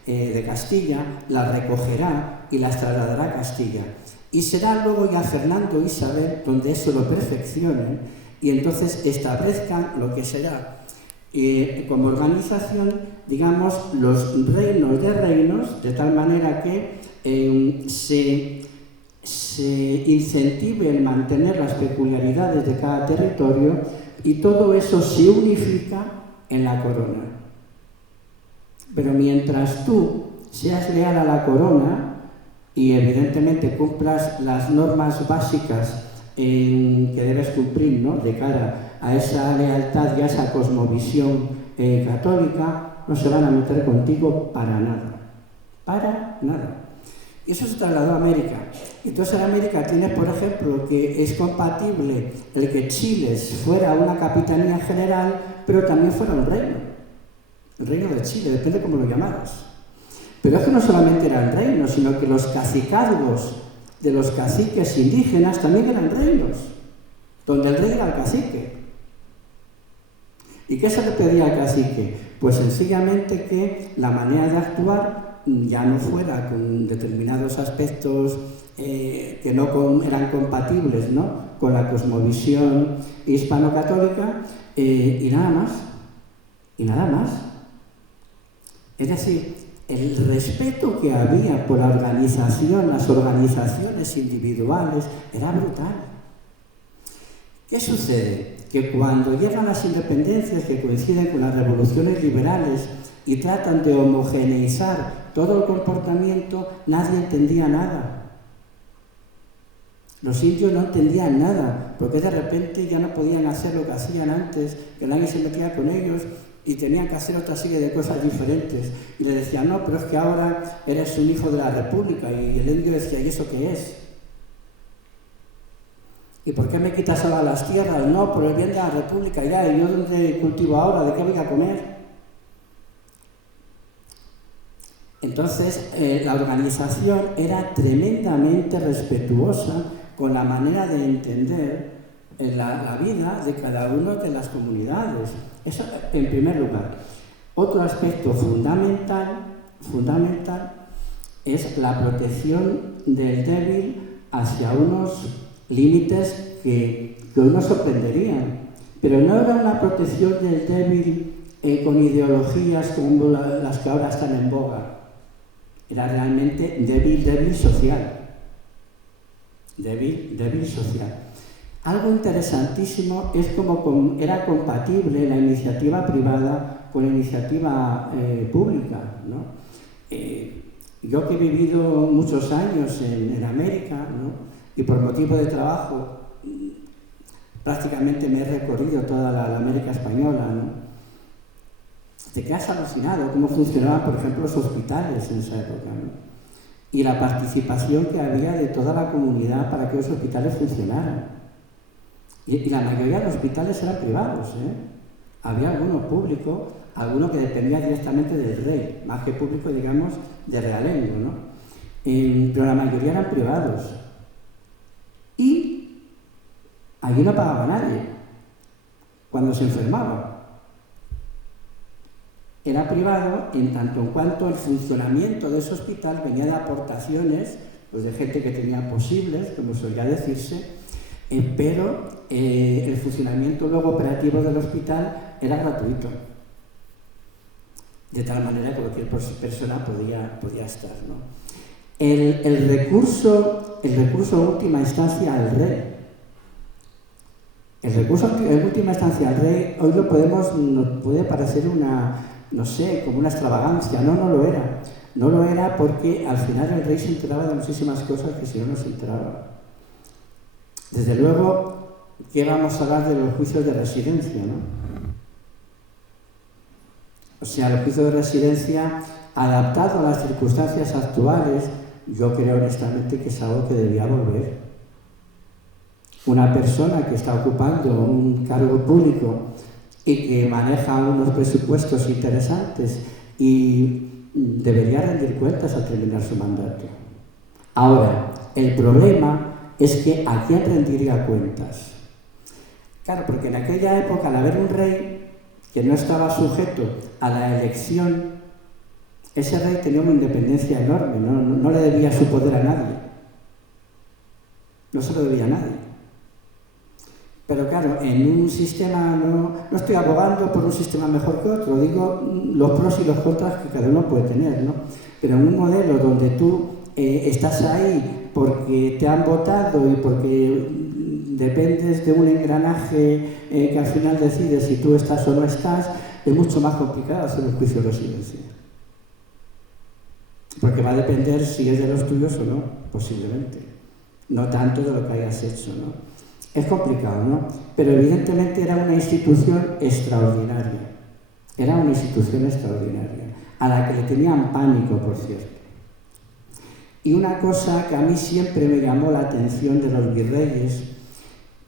de Castilla, la recogerá y las trasladará a Castilla. Y será luego ya Fernando e Isabel donde eso lo perfeccionen y entonces establezcan lo que será como organización, digamos, los reinos de reinos, de tal manera que se incentive el mantener las peculiaridades de cada territorio y todo eso se unifica en la corona. Pero mientras tú seas leal a la corona y evidentemente cumplas las normas básicas que debes cumplir, ¿no?, de cara a esa lealtad y a esa cosmovisión católica, no se van a meter contigo para nada. Para nada. Y eso se trasladó a América. Entonces en América tienes, por ejemplo, que es compatible el que Chile fuera una capitanía general, pero también fuera un reino. El reino de Chile, depende cómo lo llamaras. Pero es que no solamente eran reinos, sino que los cacicazgos de los caciques indígenas también eran reinos, donde el rey era el cacique. ¿Y qué se le pedía al cacique? Pues sencillamente que la manera de actuar ya no fuera con determinados aspectos que no eran compatibles, ¿no?, con la cosmovisión hispano-católica y nada más. Y nada más. Es decir, el respeto que había por la organización, las organizaciones individuales, era brutal. ¿Qué sucede? Que cuando llegan las independencias que coinciden con las revoluciones liberales y tratan de homogeneizar todo el comportamiento, nadie entendía nada. Los indios no entendían nada, porque de repente ya no podían hacer lo que hacían antes, que nadie se metía con ellos, y tenían que hacer otra serie de cosas diferentes. Y le decían, no, pero es que ahora eres un hijo de la República. Y el indio decía, ¿y eso qué es? ¿Y por qué me quitas ahora las tierras? No, por el bien de la República ya. ¿Y yo dónde cultivo ahora? ¿De qué voy a comer? Entonces, la organización era tremendamente respetuosa con la manera de entender la vida de cada una de las comunidades. Eso en primer lugar. Otro aspecto fundamental es la protección del débil hacia unos límites que hoy nos sorprenderían. Pero no era una protección del débil con ideologías como las que ahora están en boga. Era realmente débil social. Débil social. Algo interesantísimo es cómo era compatible la iniciativa privada con la iniciativa pública, ¿no? Yo que he vivido muchos años en América, ¿no? Y por motivo de trabajo prácticamente me he recorrido toda la América española, ¿no? Te quedas alucinado cómo funcionaban, por ejemplo, los hospitales en esa época, ¿no? Y la participación que había de toda la comunidad para que los hospitales funcionaran. Y la mayoría de los hospitales eran privados, ¿eh? Había algunos públicos, algunos que dependían directamente del rey, más que público, digamos, de realengo, ¿no? Pero la mayoría eran privados. Y allí no pagaba nadie cuando se enfermaba. Era privado en tanto en cuanto el funcionamiento de ese hospital venía de aportaciones, pues de gente que tenía posibles, como solía decirse, pero el funcionamiento luego operativo del hospital era gratuito. De tal manera que cualquier persona podía estar, ¿no? El recurso en última instancia al rey. El recurso en última instancia al rey, hoy nos puede parecer no sé, como una extravagancia. No lo era. No lo era porque al final el rey se enteraba de muchísimas cosas que si no se enteraba. Desde luego, ¿qué vamos a hablar de los juicios de residencia, no? O sea, los juicios de residencia, adaptado a las circunstancias actuales, yo creo honestamente que es algo que debía volver. Una persona que está ocupando un cargo público y que maneja unos presupuestos interesantes y debería rendir cuentas al terminar su mandato. Ahora, el problema es que ¿a quién rendiría cuentas? Claro, porque en aquella época, al haber un rey que no estaba sujeto a la elección, ese rey tenía una independencia enorme, no le debía su poder a nadie. No se lo debía a nadie. Pero claro, en un sistema, no estoy abogando por un sistema mejor que otro, digo los pros y los contras que cada uno puede tener, ¿no? Pero en un modelo donde tú estás ahí porque te han votado y porque dependes de un engranaje que al final decide si tú estás o no estás, es mucho más complicado hacer un juicio de residencia. Porque va a depender si es de los tuyos o no, posiblemente. No tanto de lo que hayas hecho, ¿no? Es complicado, ¿no? Pero evidentemente era una institución extraordinaria. Era una institución extraordinaria, a la que le tenían pánico, por cierto. Y una cosa que a mí siempre me llamó la atención de los virreyes,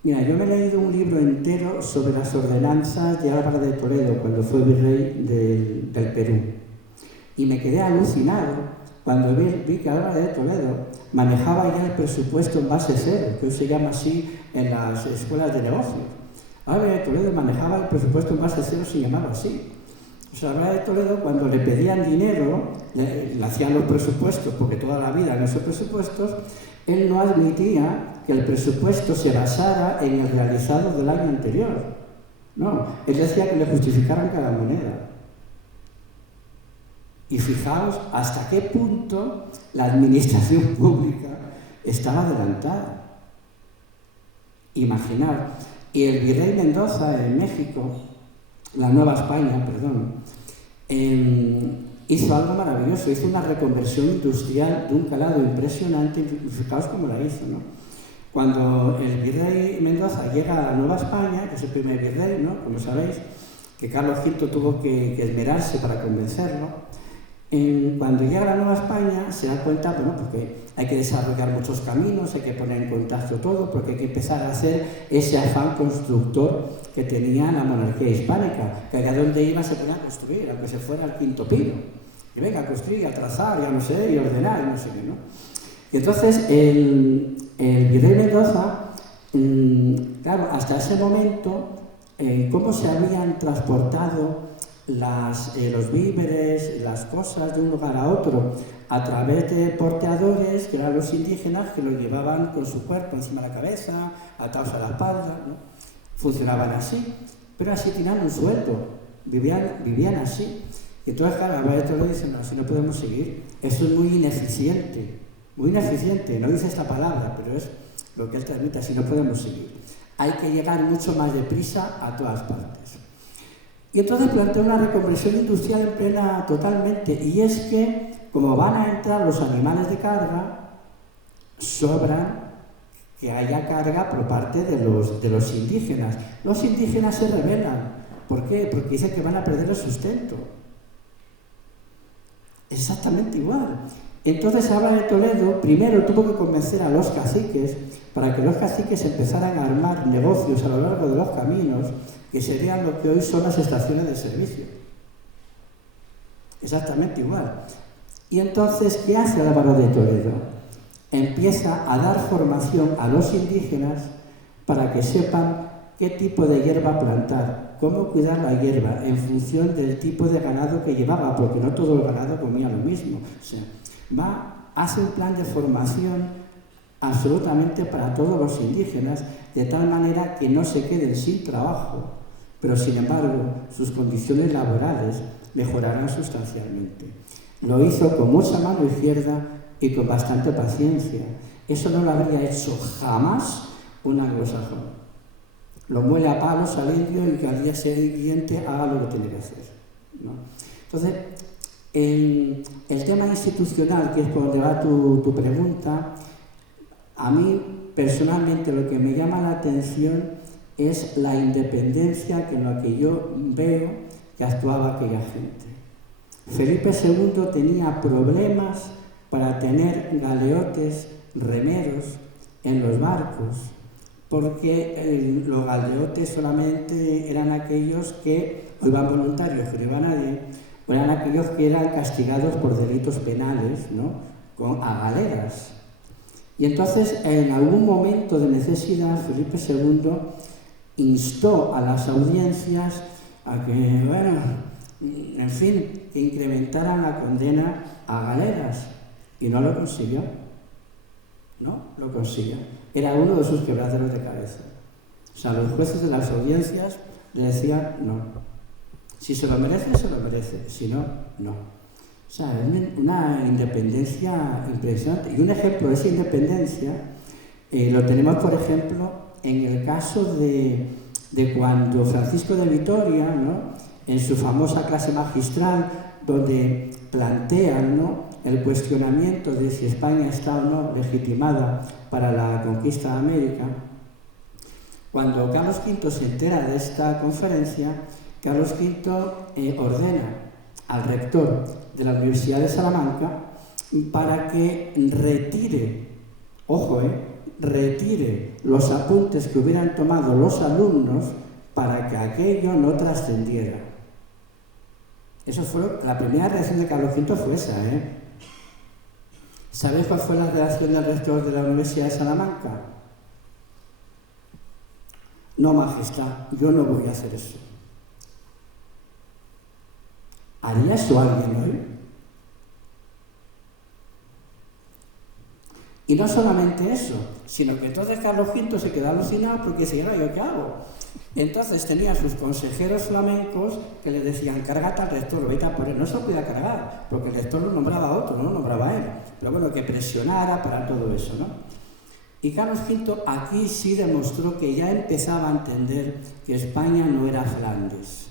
mira, yo me he leído un libro entero sobre las ordenanzas de Álvaro de Toledo, cuando fue virrey del Perú. Y me quedé alucinado cuando vi que Álvaro de Toledo manejaba ya el presupuesto en base cero, que hoy se llama así en las escuelas de negocios. Álvaro de Toledo manejaba el presupuesto en base cero, se llamaba así. O sea, Álvaro de Toledo, cuando le pedían dinero, le hacían los presupuestos, porque toda la vida en esos presupuestos, él no admitía que el presupuesto se basara en el realizado del año anterior. No, él decía que le justificaran cada moneda. Y fijaos hasta qué punto la administración pública estaba adelantada. Imaginad, y el virrey Mendoza en México, la Nueva España, hizo algo maravilloso, hizo una reconversión industrial de un calado impresionante, y fijaos cómo la hizo, ¿no? Cuando el virrey Mendoza llega a la Nueva España, que es el primer virrey, ¿no? Como sabéis, que Carlos V tuvo que esmerarse para convencerlo. Cuando llega a la Nueva España se da cuenta, bueno, porque hay que desarrollar muchos caminos, hay que poner en contacto todo, porque hay que empezar a hacer ese afán constructor que tenía la monarquía hispánica, que allá donde iba se podía construir, aunque se fuera al quinto pino. Y venga, a construir, a trazar, ya no sé, y ordenar, y no sé qué, ¿no? Y entonces el virrey Mendoza, claro, hasta ese momento, cómo se habían transportado los víveres, las cosas de un lugar a otro a través de porteadores, que eran los indígenas, que los llevaban con su cuerpo encima de la cabeza, atados a la espalda, ¿no? Funcionaban así, pero así tenían un sueldo, vivían así. Y entonces, claro, Álvaro de Toledo dice, no, así no podemos seguir, eso es muy ineficiente, no dice esta palabra, pero es lo que él transmite, así no podemos seguir. Hay que llegar mucho más deprisa a todas partes. Y entonces plantea una reconversión industrial en plena totalmente, y es que como van a entrar los animales de carga, sobran que haya carga por parte de los indígenas. Los indígenas se rebelan. ¿Por qué? Porque dicen que van a perder el sustento. Exactamente igual. Entonces Álvaro de Toledo primero tuvo que convencer a los caciques para que los caciques empezaran a armar negocios a lo largo de los caminos, que serían lo que hoy son las estaciones de servicio. Exactamente igual. Y entonces, ¿qué hace Álvaro de Toledo? Empieza a dar formación a los indígenas para que sepan qué tipo de hierba plantar, cómo cuidar la hierba en función del tipo de ganado que llevaba, porque no todo el ganado comía lo mismo. O sea, hace un plan de formación absolutamente para todos los indígenas, de tal manera que no se queden sin trabajo, pero sin embargo sus condiciones laborales mejorarán sustancialmente. Lo hizo con mucha mano izquierda y con bastante paciencia. Eso no lo habría hecho jamás un anglosajón. Lo muele a palos al indio y que al día siguiente haga lo que tiene que hacer, ¿no? Entonces, el tema institucional, que es por donde va tu pregunta, a mí personalmente lo que me llama la atención es la independencia en la que yo veo que actuaba aquella gente. Felipe II tenía problemas para tener galeotes, remeros en los barcos, porque los galeotes solamente eran aquellos que o iban voluntarios, que no iba nadie, o eran aquellos que eran castigados por delitos penales, ¿no? A galeras. Y entonces, en algún momento de necesidad, Felipe II instó a las audiencias a que, bueno, en fin, que incrementaran la condena a galeras. Y no lo consiguió. No lo consiguió. Era uno de sus quebraderos de cabeza. O sea, los jueces de las audiencias le decían no. Si se lo merece, se lo merece. Si no, no. O sea, es una independencia impresionante. Y un ejemplo de esa independencia lo tenemos, por ejemplo, en el caso de cuando Francisco de Vitoria, ¿no?, en su famosa clase magistral, donde plantean, ¿no?, el cuestionamiento de si España está o no legitimada para la conquista de América. Cuando Carlos V se entera de esta conferencia, Carlos V ordena al rector de la Universidad de Salamanca para que retire, ojo, retire los apuntes que hubieran tomado los alumnos para que aquello no trascendiera. Eso fue, la primera reacción de Carlos V fue esa, ¿Sabéis cuál fue la reacción del rector de la Universidad de Salamanca? No, majestad, yo no voy a hacer eso. ¿Haría eso alguien hoy? Y no solamente eso, sino que entonces Carlos V se quedó alucinado porque decía, ¿yo qué hago? Entonces tenía sus consejeros flamencos que le decían, cárgate al rector, vete a por él. No se lo podía cargar, porque el rector lo nombraba a otro, no lo nombraba a él. Pero bueno, que presionara para todo eso, ¿no? Y Carlos V aquí sí demostró que ya empezaba a entender que España no era Flandes.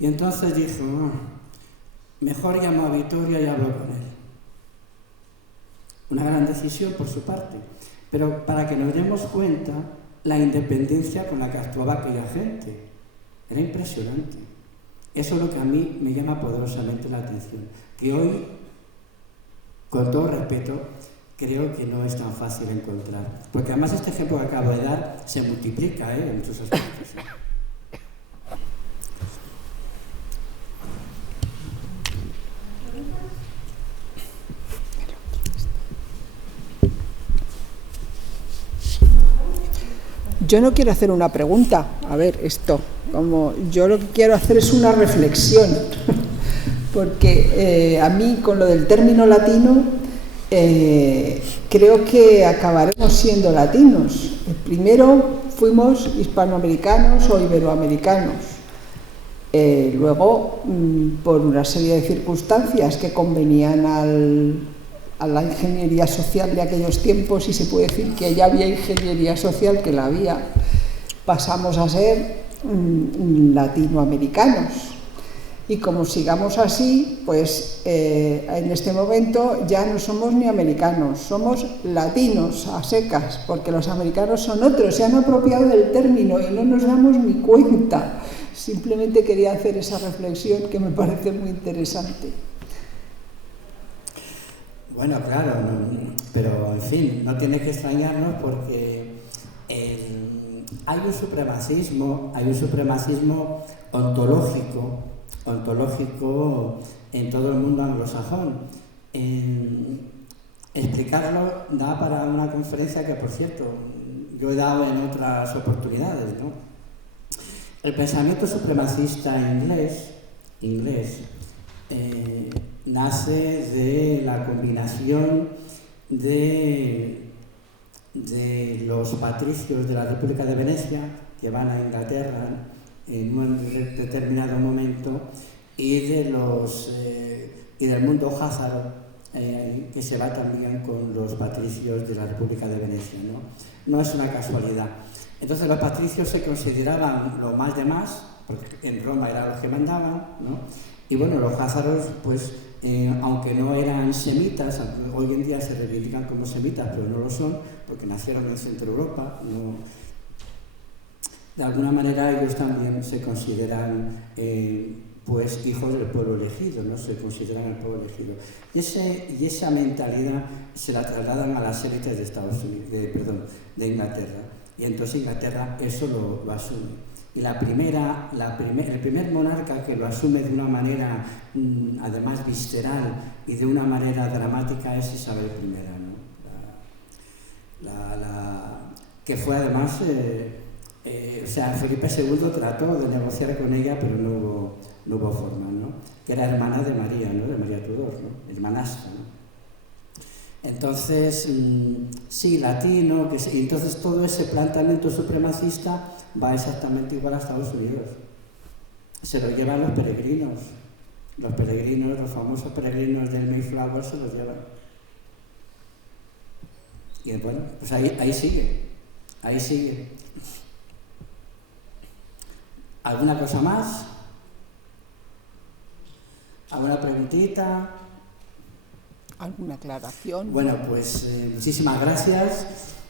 Y entonces dijo, mejor llamo a Vitoria y hablo con él. Una gran decisión por su parte, pero para que nos demos cuenta la independencia con la que actuaba aquella gente. Era impresionante. Eso es lo que a mí me llama poderosamente la atención. Que hoy, con todo respeto, creo que no es tan fácil encontrar. Porque además este ejemplo que acabo de dar se multiplica en muchos aspectos. Yo no quiero hacer una pregunta, a ver, como yo lo que quiero hacer es una reflexión, porque a mí con lo del término latino creo que acabaremos siendo latinos. Primero fuimos hispanoamericanos o iberoamericanos, luego por una serie de circunstancias que convenían a la ingeniería social de aquellos tiempos, y se puede decir que ya había ingeniería social, que la había, pasamos a ser latinoamericanos. Y como sigamos así, pues en este momento ya no somos ni americanos, somos latinos a secas, porque los americanos son otros, se han apropiado del término y no nos damos ni cuenta. Simplemente quería hacer esa reflexión que me parece muy interesante. Bueno, claro, pero en fin, no tiene que extrañarnos porque hay un supremacismo ontológico en todo el mundo anglosajón. Explicarlo da para una conferencia que, por cierto, yo he dado en otras oportunidades, ¿no? El pensamiento supremacista inglés nace de la combinación de los patricios de la República de Venecia, que van a Inglaterra en un determinado momento, y del mundo házaro, que se va también con los patricios de la República de Venecia, ¿no? No es una casualidad. Entonces los patricios se consideraban lo más de más, porque en Roma eran los que mandaban, ¿no? Y bueno, los házaros, pues, aunque no eran semitas, hoy en día se reivindican como semitas, pero no lo son, porque nacieron en Centro Europa, no. De alguna manera ellos también se consideran pues hijos del pueblo elegido, ¿no? Se consideran el pueblo elegido. Y esa mentalidad se la trasladan a las élites de Inglaterra. Y entonces Inglaterra eso lo asume. Y el primer monarca que lo asume de una manera además visceral y de una manera dramática es Isabel I, ¿no? Que fue además... Felipe II trató de negociar con ella, pero no hubo forma, ¿no? Que era hermana de María, ¿no? De María Tudor, ¿no? Hermanastra, ¿no? Entonces, sí, latino, entonces todo ese planteamiento supremacista va exactamente igual a Estados Unidos. Se lo llevan los peregrinos, los famosos peregrinos del Mayflower se los llevan. Y bueno, pues ahí sigue. ¿Alguna cosa más? ¿Alguna preguntita? ¿Alguna aclaración? Bueno, pues muchísimas gracias.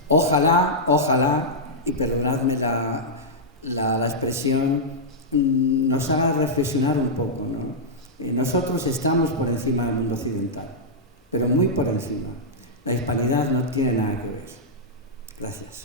Ojalá, y perdonadme la expresión, nos haga reflexionar un poco, ¿no? Nosotros estamos por encima del mundo occidental, pero muy por encima. La hispanidad no tiene nada que ver. Gracias.